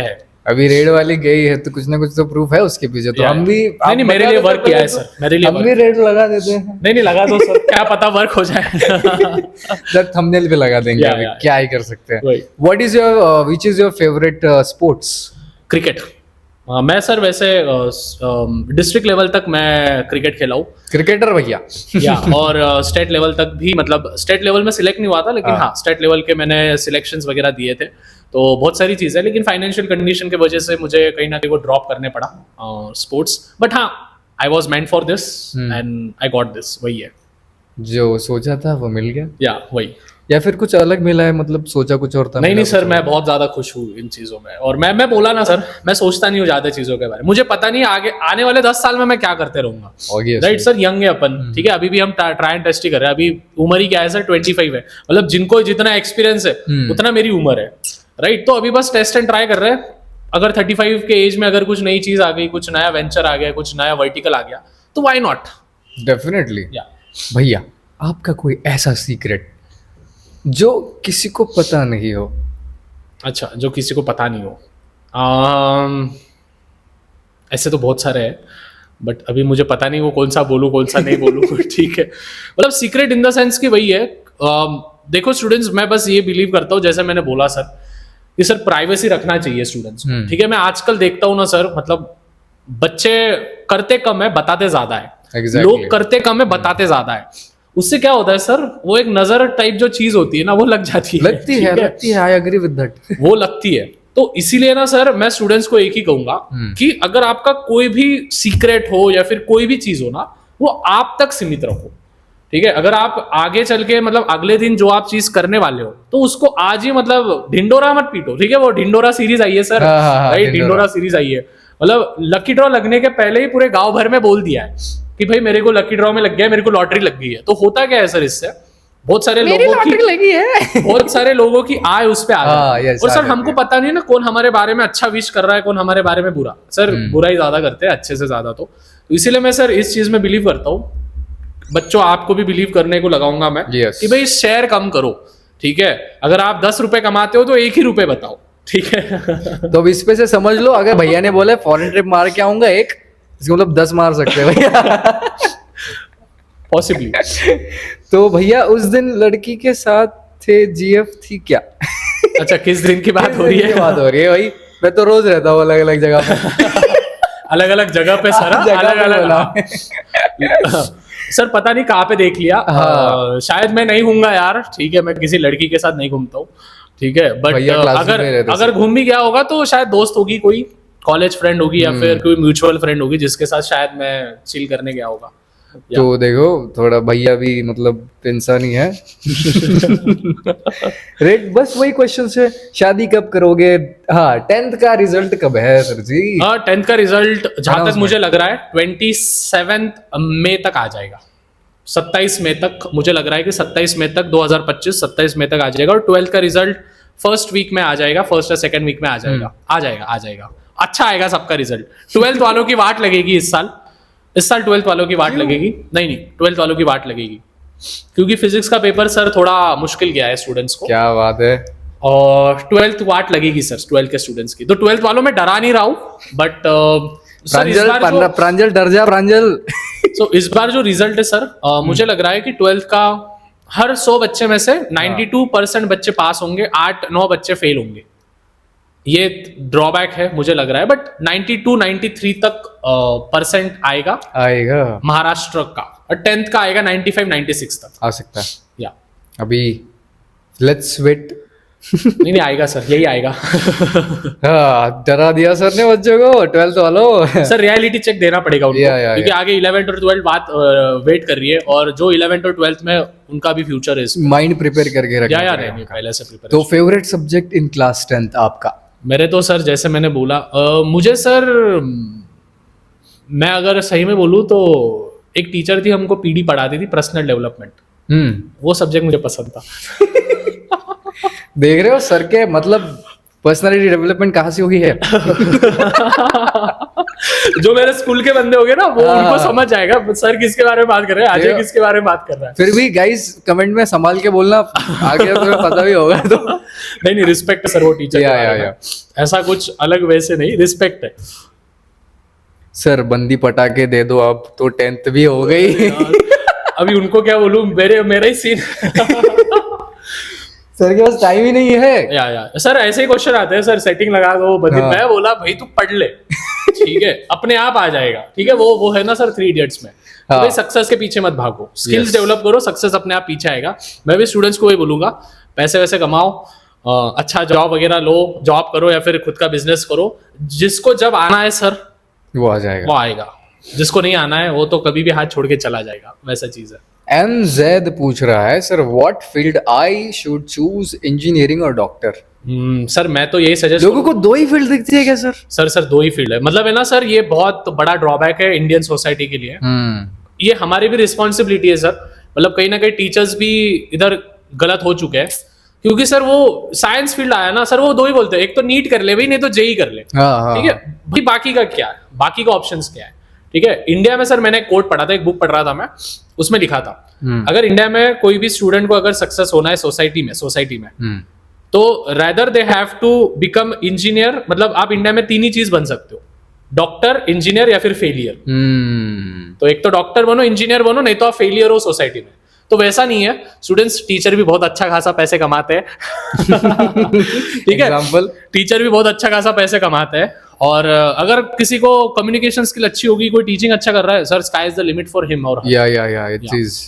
है। अभी रेड वाली गई है तो कुछ ना कुछ तो प्रूफ है उसके पीछे। तो हम भी नहीं मेरे लिए वर्क किया है सर, मेरे लिए हम भी रेड लगा देते हैं। नहीं लगा दो सर, क्या पता वर्क हो जाए। सर थंबनेल पे लगा देंगे, अभी क्या ही कर सकते हैं। Which is your favourite sports? Cricket. मैं सर वैसे डिस्ट्रिक्ट लेवल तक मैं क्रिकेट खेला हूँ, क्रिकेटर भैया। या और स्टेट लेवल तक भी, मतलब स्टेट लेवल में सिलेक्ट नहीं हुआ था, लेकिन हाँ स्टेट लेवल के मैंने सिलेक्शंस वगैरह दिए थे। तो बहुत सारी चीज़ें, लेकिन फाइनेंशियल कंडीशन की वजह से मुझे कहीं ना कहीं वो ड्रॉप करने पड़ा स्पोर्ट्स। बट हाँ, I was meant for this and I got this. वही है, जो सोचा था वो मिल गया। या वही। या फिर कुछ अलग मिला है, मतलब सोचा कुछ और था? नहीं मिला नहीं कुछ सर, और? मैं बहुत ज्यादा खुश हूँ इन चीजों में। और मैं बोला ना सर, मैं सोचता नहीं हूँ ज्यादा चीजों के बारे में। मुझे पता नहीं आगे आने वाले 10 साल में मैं क्या करते रहूंगा। Obviously. राइट सर, यंग है अपन, ठीक है, अभी भी हम ट्राई एंड टेस्ट ही कर रहे हैं। अभी उम्र ही क्या है सर, 25 है। मतलब जिनको जितना एक्सपीरियंस है उतना मेरी उम्र है। राइट, तो अभी बस टेस्ट एंड ट्राई कर रहे हैं। अगर 35 के एज में अगर कुछ नई चीज आ गई, कुछ नया वेंचर आ गया, कुछ नया वर्टिकल आ गया, तो व्हाई नॉट। डेफिनेटली। या भैया, आपका कोई ऐसा सीक्रेट जो किसी को पता नहीं हो? अच्छा, जो किसी को पता नहीं हो, ऐसे तो बहुत सारे हैं, बट अभी मुझे पता नहीं वो कौन सा बोलूँ कौन सा नहीं बोलूँ। ठीक है, मतलब सीक्रेट इन द सेंस कि वही है। देखो स्टूडेंट्स, मैं बस ये बिलीव करता हूँ, जैसे मैंने बोला सर, कि सर प्राइवेसी रखना चाहिए स्टूडेंट्स को। ठीक है, मैं आजकल देखता हूँ ना सर, मतलब बच्चे करते कम है, बताते ज्यादा है। Exactly. लोग करते कम है, बताते ज्यादा है। उससे क्या होता है सर, वो एक नजर टाइप जो चीज होती है ना, वो लग जाती है। लगती है, लगती है। I agree with that. वो लगती है। तो इसीलिए ना सर, मैं स्टूडेंट्स को एक ही कहूंगा कि अगर आपका कोई भी सीक्रेट हो या फिर कोई भी चीज हो ना, वो आप तक सीमित रखो। ठीक है, अगर आप आगे चल के मतलब अगले दिन जो आप चीज करने वाले हो, तो उसको आज ही मतलब ढिंडोरा मत पीटो। ठीक है, वो ढिंडोरा सीरीज आई है सर, राइट, ढिंडोरा सीरीज आई है। मतलब लकी ड्रॉ लगने के पहले ही पूरे गांव भर में बोल दिया है कि भाई मेरे को लकी ड्रॉ में लग गया, मेरे को लॉटरी लग गई है। तो होता क्या है सर, इससे बहुत सारे लोगों की लगी है। बहुत सारे लोगों की आय उस पे आ जाती है। और सर हमको पता नहीं ना कौन हमारे बारे में अच्छा विश कर रहा है, कौन हमारे बारे में बुरा। सर बुरा ही ज्यादा करते हैं अच्छे से ज्यादा। तो इसीलिए मैं सर इस चीज में बिलीव करता हूँ। बच्चों, आपको भी बिलीव करने को लगाऊंगा मैं कि भाई शेयर कम करो। ठीक है, अगर आप 10 रुपए कमाते हो तो 1 ही रुपए बताओ। ठीक है। तो अब इस पे से समझ लो, अगर भैया ने बोले फॉरेन ट्रिप मार के आऊंगा एक, इसका मतलब 10 मार सकते हैं भैया। पॉसिबली। तो भैया उस दिन लड़की के साथ थे, जीएफ थी क्या? अच्छा, किस दिन की बात हो रही है? बात हो रही है भाई, मैं तो रोज रहता हूँ अलग अलग जगह पे। अलग अलग जगह पे सर, अलग अलग। सर पता नहीं कहाँ पे देख लिया। शायद मैं नहीं घूमगा यार। ठीक है, मैं किसी लड़की के साथ नहीं घूमता हूँ। ठीक है, बट अगर घूम भी गया होगा तो शायद दोस्त होगी, कोई कॉलेज फ्रेंड होगी, या फिर कोई म्यूचुअल फ्रेंड होगी जिसके साथ शायद मैं चिल करने गया होगा। तो देखो, थोड़ा भैया भी मतलब इंसान ही है। रेट बस वही क्वेश्चन है, शादी कब करोगे? हाँ, 10th का रिजल्ट कब है सर जी? हाँ, 10th का रिजल्ट जहां तक मुझे लग रहा है 27 मई तक आ जाएगा। 27 मई तक मुझे लग रहा है कि 27 मई तक 2025 27 मई तक आ जाएगा। और 12th का रिजल्ट फर्स्ट वीक में आ जाएगा, फर्स्ट या सेकंड वीक में आ जाएगा। आ जाएगा अच्छा आएगा सबका रिजल्ट। 12th वालों की वाट लगेगी इस साल 12th वालों की वाट लगेगी। नहीं 12th वालों की वाट लगेगी, क्योंकि फिजिक्स का पेपर सर थोड़ा मुश्किल गया है स्टूडेंट्स को। क्या बात है। और 12th वाट लगेगी सर 12th के स्टूडेंट्स की। तो 12th वालों में डरा नहीं रहा हूँ, बट प्रांजल डर जा प्रांजल। सो इस बार जो रिजल्ट है सर, मुझे लग रहा है कि 12th का हर 100 बच्चे में से 92% बच्चे पास होंगे, 8-9 बच्चे फेल होंगे। ये ड्रॉबैक है मुझे लग रहा है, बट 92-93 तक परसेंट आएगा महाराष्ट्र का। और 10th का आएगा 95-96 तक आ सकता है। या अभी लेट्स वेट। नहीं आएगा सर, यही आएगा। डरा दिया सर ने बच्चों को, 12th वालों। सर रियलिटी चेक देना पड़ेगा उनको, क्योंकि आगे 11th और 12th बात वेट कर रही है, और जो 11th और 12th में उनका भी फ्यूचर है। माइंड प्रिपेयर करके रखना नहीं पहले से प्रिपेयर। तो favourite subject in class 10th आपका? मेरे तो सर जैसे मैंने बोला, मुझे सर, मैं अगर सही में बोलूँ तो एक टीचर थी, हमको पीडी पढ़ाती थी, पर्सनल डेवलपमेंट। वो सब्जेक्ट मुझे पसंद था। देख रहे हो सर के मतलब पर्सनालिटी डेवलपमेंट कहाँ से हुई है। जो मेरे स्कूल के बंदे होंगे ना, वो उनको समझ जाएगा सर किसके बारे में बात कर रहे हैं, अजय किसके बारे में बात कर रहा है। फिर भी गाइस कमेंट में संभाल के बोलना, आगे तुम्हें पता भी होगा। तो नहीं रिस्पेक्ट है सर वो टीचर। ऐसा कुछ अलग वैसे नहीं, रिस्पेक्ट है सर। बंदी पटाके दे दो अब तो, 10th भी हो गई। अभी उनको क्या बोलूं, मेरा ही सीन। सर के पास टाइम ही नहीं है। या सर ऐसे ही क्वेश्चन आते हैं सर, सेटिंग लगा दो बंदी। मैं बोला भाई तू पढ़ ले, ठीक है, अपने आप आ जाएगा। ठीक है, वो है ना सर 3 Idiots में, तो भाई सक्सेस के पीछे मत भागो, स्किल्स डेवलप करो, सक्सेस अपने आप पीछे आएगा। मैं भी स्टूडेंट्स को वही बोलूंगा, पैसे वैसे कमाओ, अच्छा जॉब वगैरह लो, जॉब करो या फिर खुद का बिजनेस करो। जिसको जब आना है सर वो आ जाएगा, वो आएगा। जिसको नहीं आना है वो तो कभी भी हाथ छोड़ के चला जाएगा, वैसा चीज है। एम जैद पूछ रहा है sir what field I should choose, engineering और डॉक्टर? सर मैं तो यही सजेस्ट लोगों को दो ही फील्ड दिखती है क्या सर? सर दो ही फील्ड है, मतलब है ना सर, ये बहुत बड़ा ड्रॉबैक है इंडियन सोसाइटी के लिए। ये हमारी भी रिस्पॉन्सिबिलिटी है सर, मतलब कहीं ना कहीं टीचर्स भी इधर गलत हो चुके हैं, क्योंकि सर वो साइंस फील्ड आया ना सर, वो दो ही बोलते हैं, एक तो नीट कर ले भाई, नहीं तो जेई कर ले। ठीक है भाई, बाकी का क्या है, बाकी का ऑप्शंस क्या है? ठीक है, इंडिया में सर मैंने एक कोट पढ़ा था, एक बुक पढ़ रहा था मैं, उसमें लिखा था अगर इंडिया में कोई भी स्टूडेंट को अगर सक्सेस होना है सोसाइटी में तो rather they have to become engineer, मतलब आप इंडिया में तीन ही चीज बन सकते हो, डॉक्टर, इंजीनियर या फिर फेलियर। तो एक तो डॉक्टर बनो, इंजीनियर बनो, नहीं तो आप फेलियर हो सोसाइटी में। तो वैसा नहीं है, स्टूडेंट्स, टीचर भी बहुत अच्छा खासा पैसे कमाते हैं ठीक है, टीचर भी बहुत अच्छा खासा पैसे कमाते हैं, और अगर किसी को कम्युनिकेशन स्किल अच्छी होगी, कोई टीचिंग अच्छा कर रहा है, sir sky is the limit for him और या इट इज।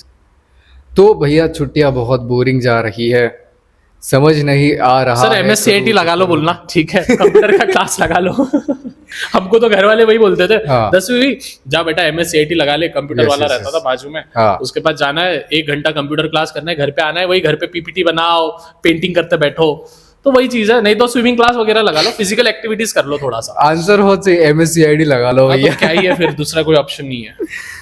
तो भैया छुट्टियां बहुत बोरिंग जा रही है, समझ नहीं आ रहा सर MSCIT लगा लो बोलना, ठीक है, कंप्यूटर का क्लास लगा लो हमको तो घर वाले वही बोलते थे, 10वीं जा बेटा MSCIT लगा ले, कंप्यूटर वाला रहता था बाजू में, उसके पास जाना है, 1 घंटा कंप्यूटर क्लास करना है, घर पे आना है, वही घर पे PPT बनाओ, पेंटिंग करते बैठो, तो वही चीज है। नहीं तो स्विमिंग क्लास वगैरह लगा लो, फिजिकल एक्टिविटीज कर लो थोड़ा सा। आंसर हो से MSCIT लगा लो भैया, तो क्या ही है फिर, दूसरा कोई ऑप्शन नहीं है।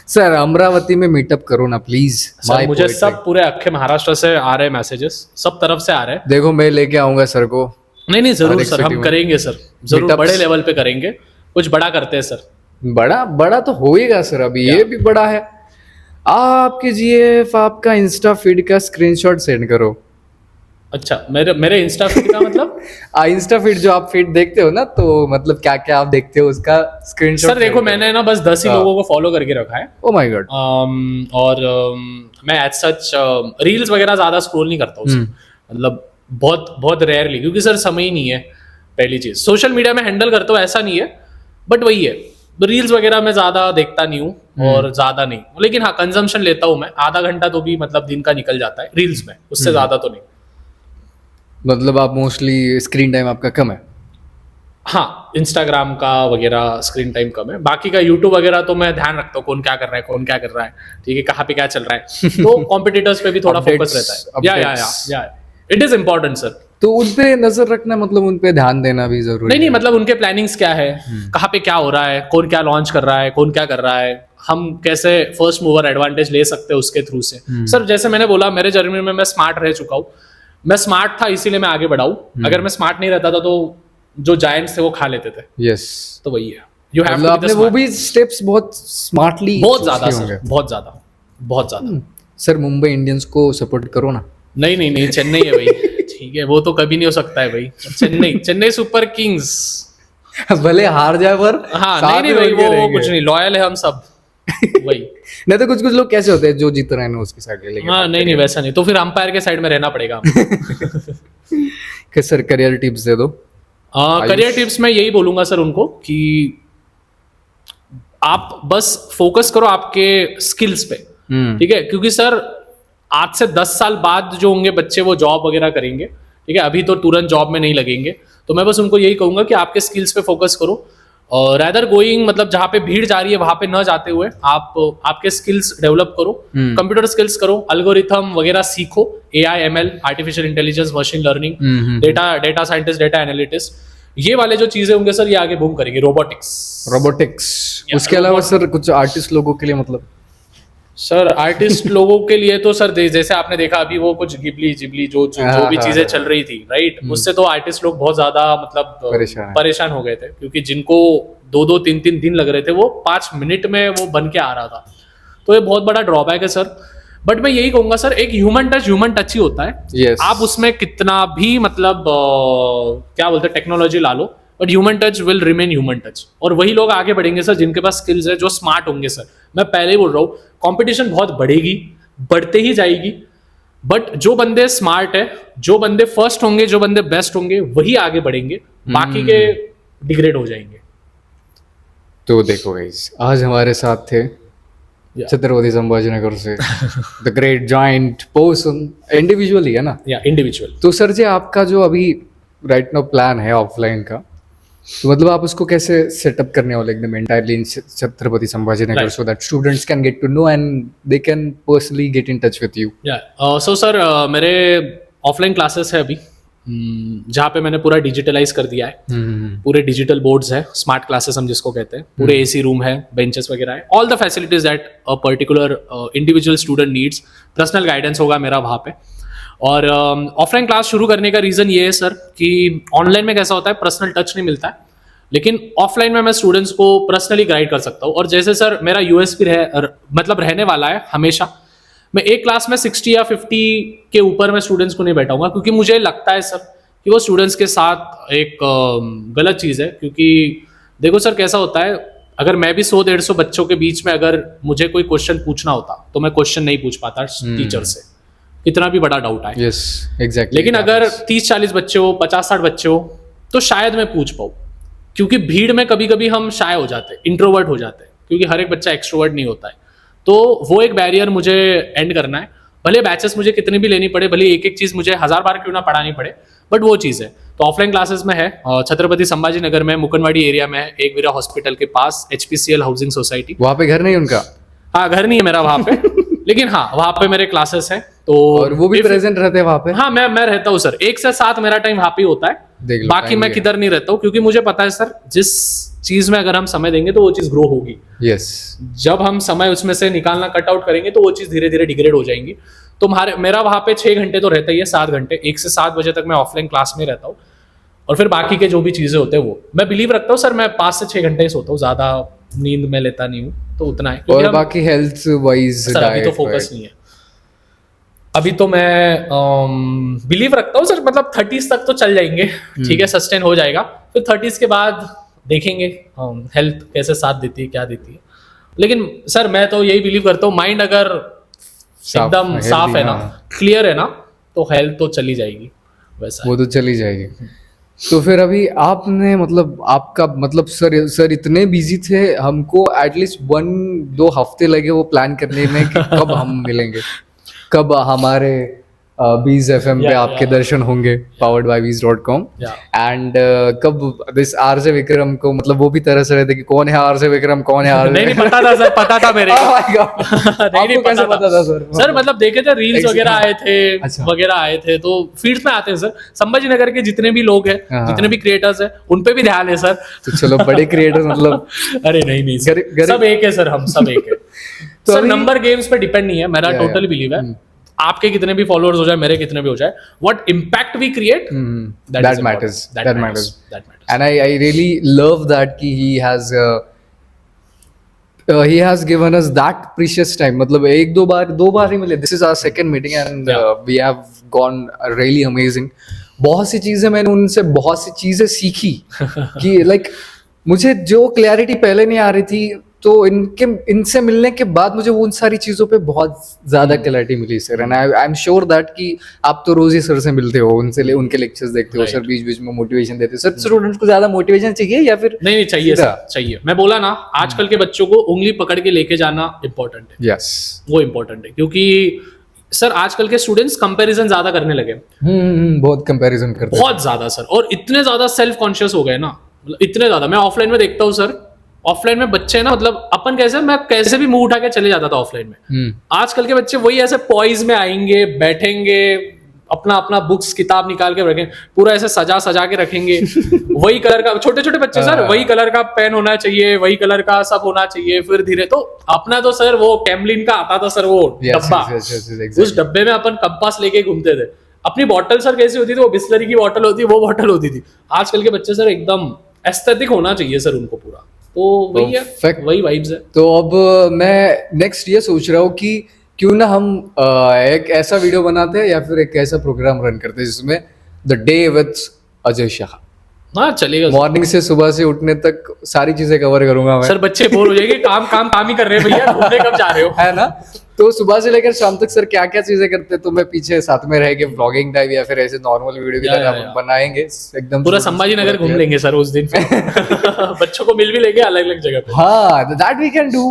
सर अमरावती में मीटअप करो ना प्लीज। सर मुझे सब पूरे अख्खे महाराष्ट्र से आ रहे हैं मैसेजेस, सब तरफ से आ रहे हैं। देखो मैं लेके आऊंगा सर को। नहीं जरूर सर, हम करेंगे सर, जरूर बड़े लेवल पे करेंगे, कुछ बड़ा करते हैं सर। बड़ा तो होएगा सर, अभी ये भी बड़ा है। आप कीजिए आपका इंस्टा फीड का स्क्रीनशॉट सेंड करो। अच्छा, मेरे इंस्टा फीड का मतलब इंस्टा फीड जो आप फीड देखते हो ना, तो मतलब क्या क्या आप देखते हो उसका स्क्रीनशॉट। सर देखो मैंने ना बस 10 ही लोगों को फॉलो करके रखा है। Oh my God. और मैं एज सच रील्स वगैरह ज्यादा स्क्रॉल नहीं करता हूँ, मतलब बहुत रेयरली, क्योंकि सर समय ही नहीं है। पहली चीज, सोशल मीडिया में हैंडल करता हूँ ऐसा नहीं है, बट वही है, रील्स वगैरह मैं ज्यादा देखता नहीं हूँ और ज्यादा नहीं, लेकिन हाँ कंजम्पशन लेता हूँ मैं, आधा घंटा तो भी मतलब दिन का निकल जाता है रील्स में, उससे ज्यादा तो नहीं। मतलब आप मोस्टली स्क्रीन टाइम आपका कम है? हाँ, इंस्टाग्राम का वगैरह स्क्रीन टाइम कम है, बाकी का यूट्यूब वगैरह तो मैं ध्यान रखता हूँ, कौन क्या कर रहा है, ठीक है, कहाँ पे क्या चल रहा है, तो कॉम्पिटिटर्स पे भी थोड़ा फोकस रहता है। या इट इज इम्पोर्टेंट सर। तो उन पे नजर रखना, मतलब उन पे ध्यान देना भी जरूरी नहीं, मतलब उनके प्लानिंग्स क्या है, कहाँ पे क्या हो रहा है, कौन क्या लॉन्च कर रहा है, कौन क्या कर रहा है, हम कैसे फर्स्ट मूवर एडवांटेज ले सकते हैं उसके थ्रू से। सर जैसे मैंने बोला, मेरे जर्नी में मैं स्मार्ट रह चुका हूँ, मैं स्मार्ट था इसीलिए मैं आगे बढ़ा हूं। अगर मैं स्मार्ट नहीं रहता था तो जो जायंट्स थे वो खा लेते थे। यस, तो वही है, यू हैव टू। आपने वो भी स्टेप्स बहुत स्मार्टली, बहुत ज्यादा सर, बहुत ज्यादा। सर मुंबई इंडियंस को सपोर्ट करो ना। नहीं, चेन्नई है भाई, ठीक है, वो तो कभी नहीं हो सकता है भाई, चेन्नई सुपर किंग्स भले हार जाए पर हाँ, नहीं भाई, वो कुछ नहीं, लॉयल है हम सब वही। नहीं तो कुछ लोग कैसे होते हैं जो जीत रहे हैं उसकी साइड लेके। हाँ, नहीं वैसा नहीं, तो फिर अंपायर के साइड में रहना पड़ेगा सर करियर टिप्स दे दो। करियर टिप्स मैं यही बोलूंगा सर उनको कि आप बस फोकस करो आपके स्किल्स पे, ठीक है, क्योंकि सर आज से 10 साल बाद जो होंगे बच्चे वो जॉब वगैरह करेंगे, ठीक है, अभी तो तुरंत जॉब में नहीं लगेंगे। तो मैं बस उनको यही कहूंगा कि आपके स्किल्स पे फोकस करो, और रादर गोइंग, मतलब जहाँ पे भीड़ जा रही है वहां पे न जाते हुए आप आपके स्किल्स डेवलप करो, कंप्यूटर स्किल्स करो, अल्गोरिथम वगैरह सीखो, AI ML, artificial intelligence, machine learning, data scientist, data analyst, ये वाले जो चीजें होंगे सर ये आगे बूम करेंगे। रोबोटिक्स, उसके अलावा सर कुछ आर्टिस्ट लोगों के लिए, मतलब सर आर्टिस्ट लोगों के लिए तो सर जैसे आपने देखा अभी वो कुछ गिबली जो भी चीजें चल रही थी, राइट, उससे तो आर्टिस्ट लोग बहुत ज्यादा मतलब परेशान हो गए थे, क्योंकि जिनको 2-2, 3-3 दिन लग रहे थे वो 5 मिनट में वो बन के आ रहा था। तो ये बहुत बड़ा ड्रॉबैक है सर। बट मैं यही कहूंगा सर, एक ह्यूमन टच ही होता है। yes. आप उसमें कितना भी मतलब क्या बोलते हैं टेक्नोलॉजी ला लो, but human touch will remain human touch, और वही लोग आगे बढ़ेंगे सर जिनके पास स्किल्स है, जो स्मार्ट होंगे सर। मैं पहले ही बोल रहा हूँ, कंपटीशन बहुत बढ़ेगी, बढ़ते ही जाएगी, बट जो बंदे स्मार्ट है, जो बंदे फर्स्ट होंगे, जो बंदे बेस्ट होंगे, वही आगे बढ़ेंगे, बाकी के डिग्रेड हो जाएंगे। तो देखो गाइस, आज हमारे साथ थे छत्रपति संभाजीनगर से the great joint person, individually है ना? या इंडिविजुअल। तो सर जी आपका जो अभी राइट नाउ प्लान है ऑफलाइन का, तो मतलब आप उसको कैसे सेटअप करने वाले एकदम entirely in Chhatrapati Sambhaji Nagar Right. So that students can get to know and they can personally get in touch with you? So sir मेरे ऑफलाइन क्लासेस है अभी जहाँ पे मैंने पूरा डिजिटलाइज कर दिया है। पूरे डिजिटल बोर्ड्स है, स्मार्ट क्लासेस हम जिसको कहते हैं, पूरे एसी रूम है, बेंचेस वगैरह है, all the facilities that a particular individual student needs. Personal guidance होगा मेरा वहाँ पे। और ऑफलाइन क्लास शुरू करने का रीज़न ये है सर कि ऑनलाइन में कैसा होता है, पर्सनल टच नहीं मिलता है, लेकिन ऑफलाइन में मैं स्टूडेंट्स को पर्सनली गाइड कर सकता हूँ। और जैसे सर मेरा यूएसपी मतलब रहने वाला है हमेशा, मैं एक क्लास में 60 या 50 के ऊपर मैं स्टूडेंट्स को नहीं बैठाऊंगा, क्योंकि मुझे लगता है सर कि वो स्टूडेंट्स के साथ एक गलत चीज़ है। क्योंकि देखो सर कैसा होता है, अगर मैं भी 100-150 बच्चों के बीच में अगर मुझे कोई क्वेश्चन पूछना होता तो मैं क्वेश्चन नहीं पूछ पाता टीचर से, कितना भी बड़ा डाउट आए। Yes exactly. लेकिन अगर 30-40 बच्चे हो, 50-60 बच्चे हो, तो शायद मैं पूछ पाऊँ, क्योंकि भीड़ में कभी कभी हम शाय हो जाते हैं, इंट्रोवर्ट हो जाते हैं, क्योंकि हर एक बच्चा एक्सट्रोवर्ट नहीं होता है। तो वो एक बैरियर मुझे एंड करना है, भले बैचेस मुझे कितनी भी लेनी पड़े, भले एक एक चीज़ मुझे 1000 बार क्यों ना पढ़ानी पड़े, बट वो चीज़ है। तो ऑफलाइन क्लासेस में है छत्रपति संभाजी नगर में, मुकनवाड़ी एरिया में है, एक वीरा हॉस्पिटल के पास, HPCL हाउसिंग सोसाइटी। वहाँ पे घर नहीं उनका? हाँ, घर नहीं है मेरा वहाँ पे लेकिन हाँ वहाँ पे मेरे क्लासेस हैं। तो और वो भी प्रेजेंट रहते हैं वहाँ पे? हाँ, मैं रहता हूँ सर, 1 से 7 मेरा टाइम वहाँ पे होता है, देख लो, बाकी मैं किधर नहीं रहता हूँ, क्योंकि मुझे पता है सर जिस चीज में अगर हम समय देंगे तो वो चीज ग्रो होगी। यस। जब हम समय उसमें से निकालना कट आउट करेंगे तो वो चीज धीरे धीरे डिग्रेड हो जाएंगी। तो मेरा वहाँ पे 6 घंटे तो रहता ही है, 7 घंटे, 1 से 7 बजे तक मैं ऑफलाइन क्लास में रहता हूँ। और फिर बाकी के जो भी चीजें होते हैं वो मैं बिलीव रखता हूँ सर, मैं 5 से 6 घंटे ही सोता हूँ, ज्यादा नींद में लेता नहीं हूँ, तो उतना है। और बाकी हेल्थ वाइज सर अभी तो फोकस नहीं है, अभी तो मैं बिलीव रखता हूँ सर, मतलब 30s तक तो चल जाएंगे, ठीक है, सस्टेन हो जाएगा। फिर 30s के बाद देखेंगे हेल्थ कैसे साथ देती है, क्या देती है। लेकिन सर मैं तो यही बिलीव करता हूँ, माइंड अगर एकदम साफ है ना, क्लियर है ना, तो हेल्थ तो चली जाएगी, वैसा वो तो चली जाएगी। तो फिर अभी आपने मतलब आपका मतलब सर इतने बिजी थे, हमको एटलीस्ट 1-2 हफ्ते लगे वो प्लान करने में कि कब हम मिलेंगे, कब हमारे बीज FM पे आपके दर्शन होंगे, पावर्ड बाय bees.com। एंड कब दिस RJ विक्रम को, मतलब वो भी तरस रहे थे कि कौन है RJ विक्रम, कौन है RJ? नहीं पता था सर, पता था मेरे Oh my God! नहीं कैसे पता था सर? सर मतलब देखे थे रील्स वगैरह आए थे, वगैरह आए थे, तो फीड्स में आते हैं सर। संभाजी नगर के जितने भी लोग हैं, जितने भी क्रिएटर्स हैं, उन पे भी ध्यान है सर। तो चलो बड़े क्रिएटर मतलब अरे नहीं सब एक है सर, हम सब एक है। सर नंबर गेम्स पे डिपेंड नहीं है, मेरा टोटली बिलीव है, आपके कितने भी फॉलोअर्स हो जाए, मेरे कितने भी हो जाए, what impact we create, that matters. And I really love that कि he has given us that precious time। मतलब 1-2 बार ही मिले, this is our second meeting and we have gone really amazing। बहुत सी चीजें मैंने उनसे बहुत सी चीजें सीखी कि like मुझे जो क्लैरिटी पहले नहीं आ रही थी, तो इनसे मिलने के बाद मुझे उन सारी चीज़ों पे बहुत ज़्यादा क्लैरिटी मिली sir. And I am sure that कि आप तो रोज़ ही सर से मिलते हो, उनके लेक्चर्स देखते हो सर, बीच बीच में मोटिवेशन देते हो सर। स्टूडेंट्स को ज़्यादा मोटिवेशन चाहिए या फिर नहीं चाहिए सर, चाहिए। मैं बोला ना, आजकल के बच्चों को उंगली पकड़ के लेके जाना इम्पोर्टेंट है। यस, वो इम्पोर्टेंट है, क्योंकि सर आजकल के स्टूडेंट्स कंपैरिजन ज्यादा करने लगे, बहुत कंपैरिजन करते हैं, बहुत ज्यादा सर, और इतने ज्यादा सेल्फ कॉन्शियस हो गए ना, इतने ज्यादा। मैं ऑफलाइन में देखता हूँ सर, ऑफलाइन में बच्चे ना, मतलब अपन कैसे, मैं कैसे भी मुंह उठा के चले जाता था ऑफलाइन में। आजकल के बच्चे वही ऐसे पॉइज में आएंगे, बैठेंगे, अपना बुक्स किताब निकाल के रखेंगे, पूरा ऐसे सजा के रखेंगे। वही कलर का, छोटे छोटे बच्चे सर, वही कलर का पेन होना चाहिए, वही कलर का सब होना चाहिए। फिर धीरे तो अपना तो सर वो कैमलिन का आता था सर, वो डब्बा, उस डब्बे में अपन कंपास लेके घूमते थे। अपनी बॉटल सर कैसी होती थी, वो बिस्लरी की बॉटल होती, वो बॉटल होती थी। आजकल के बच्चे सर एकदम एस्थेटिक होना चाहिए सर उनको पूरा, तो वही है, वही वाइब्स है। तो अब मैं नेक्स्ट ये सोच रहा हूँ कि क्यों ना हम एक ऐसा वीडियो बनाते हैं या फिर एक ऐसा प्रोग्राम रन करते हैं जिसमें the day with Ajay Shah. हाँ चलेगा, मॉर्निंग से सुबह से उठने तक सारी चीजें कवर करूंगा मैं। सर बच्चे बोर हो जाएंगे, काम ही कर रहे हैं भैया, घूमने कब जा रहे हो, है ना। तो सुबह से लेकर शाम तक सर क्या क्या चीजें करते हैं, तो मैं पीछे साथ में रह के व्लॉगिंग टाइप या फिर ऐसे नॉर्मल वीडियो की तरह बनाएंगे एकदम, पूरा संभाजी नगर घूम लेंगे सर उस दिन। बच्चों को मिल भी लेंगे अलग अलग जगह पे। हाँ, that we can do,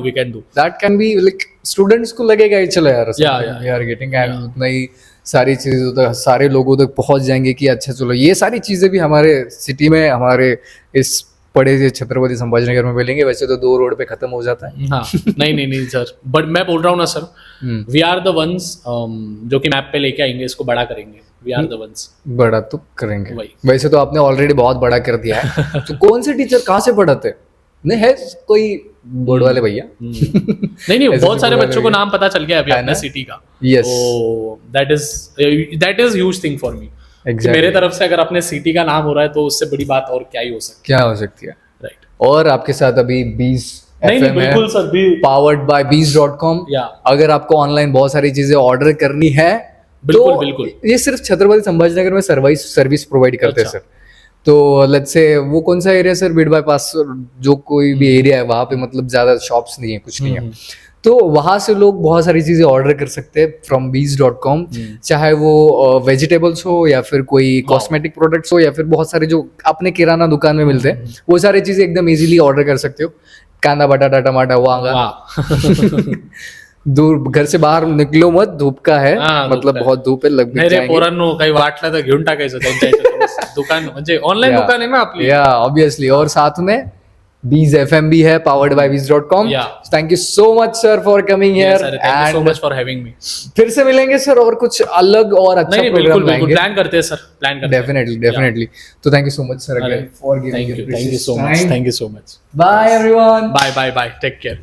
we can do that can be like, students को लगेगा ही चलो यार वी आर गेटिंग, एंड उतना ही सारी चीज़ों तक, सारे लोगों तक पहुंच जाएंगे कि अच्छा चलो ये सारी चीज़ें भी हमारे सिटी में, हमारे इस बड़े से छत्रपति संभाजीनगर में मिलेंगे। वैसे तो 2 रोड पे खत्म हो जाता है। हाँ नहीं सर, बट मैं बोल रहा हूँ ना sir, we are the ones जो कि मैप पे लेके आएंगे, इसको बड़ा करेंगे। We are the ones. बड़ा तो करेंगे वही। वैसे तो आपने ऑलरेडी बहुत बड़ा कर दिया है। तो कौन से टीचर कहाँ से पढ़ाते? नहीं है कोई बोर्ड वाले भैया? नहीं ऐसे बहुत सारे बोर्ड बच्चों को वाले नाम पता चल गया अभी है अपने ना? सिटी का। Yes. That is huge thing for me. Exactly. मेरे तरफ से अगर अपने सिटी का नाम हो रहा है तो उससे बड़ी बात और क्या ही हो सकती क्या हो सकती है? है, राइट? और आपके साथ अभी 20 नहीं FM बिल्कुल है, सर, भी पावर्ड बाय bees.com। या अगर आपको ऑनलाइन बहुत सारी चीजें ऑर्डर करनी है बिल्कुल, तो बिल्कुल। ये सिर्फ छत्रपति संभाजीनगर में सर्विस प्रोवाइड करते हैं अच्छा। सर। तो लेट्स से वो कौन सा एरिया सर, बीड बाईपास, जो कोई भी एरिया है वहाँ पे मतलब ज्यादा शॉप्स नहीं है, कुछ नहीं है, तो वहां से लोग बहुत सारी चीजें ऑर्डर कर सकते हैं फ्रॉम bees.com। चाहे वो वेजिटेबल्स हो या फिर कोई कॉस्मेटिक प्रोडक्ट्स हो या फिर बहुत सारे जो अपने किराना दुकान में मिलते हैं, वो सारी चीजें एकदम इजीली ऑर्डर कर सकते हो। कांदा, बटाटा, टमाटर, वांगा। वाह। दूर घर से बाहर निकलो मत, धूप का है, हा, धूप मतलब का है. बहुत धूप है, लग भी नाही रे जाएंगे। पोरांनो, काही वाटलं तर घेऊन टाकायचं त्यांच्या ह्याच्यातून. दुकान म्हणजे ऑनलाईन Yeah. दुकान आहे ना आपली. या ऑब्वियसली, और साथ में Bees FM भी है, powered by bees.com। Yeah. Thank you so much sir for coming Yes, here sir, thank you so much for having me. फिर से मिलेंगे सर और कुछ अलग और अच्छा नहीं प्रोग्राम बिल्कुल लाएंगे। प्लान करते हैं सर, प्लान करते हैं. डेफिनेटली। तो thank you so much sir अरे, again for giving thank you so much, thank you so much. Bye everyone. Bye take care.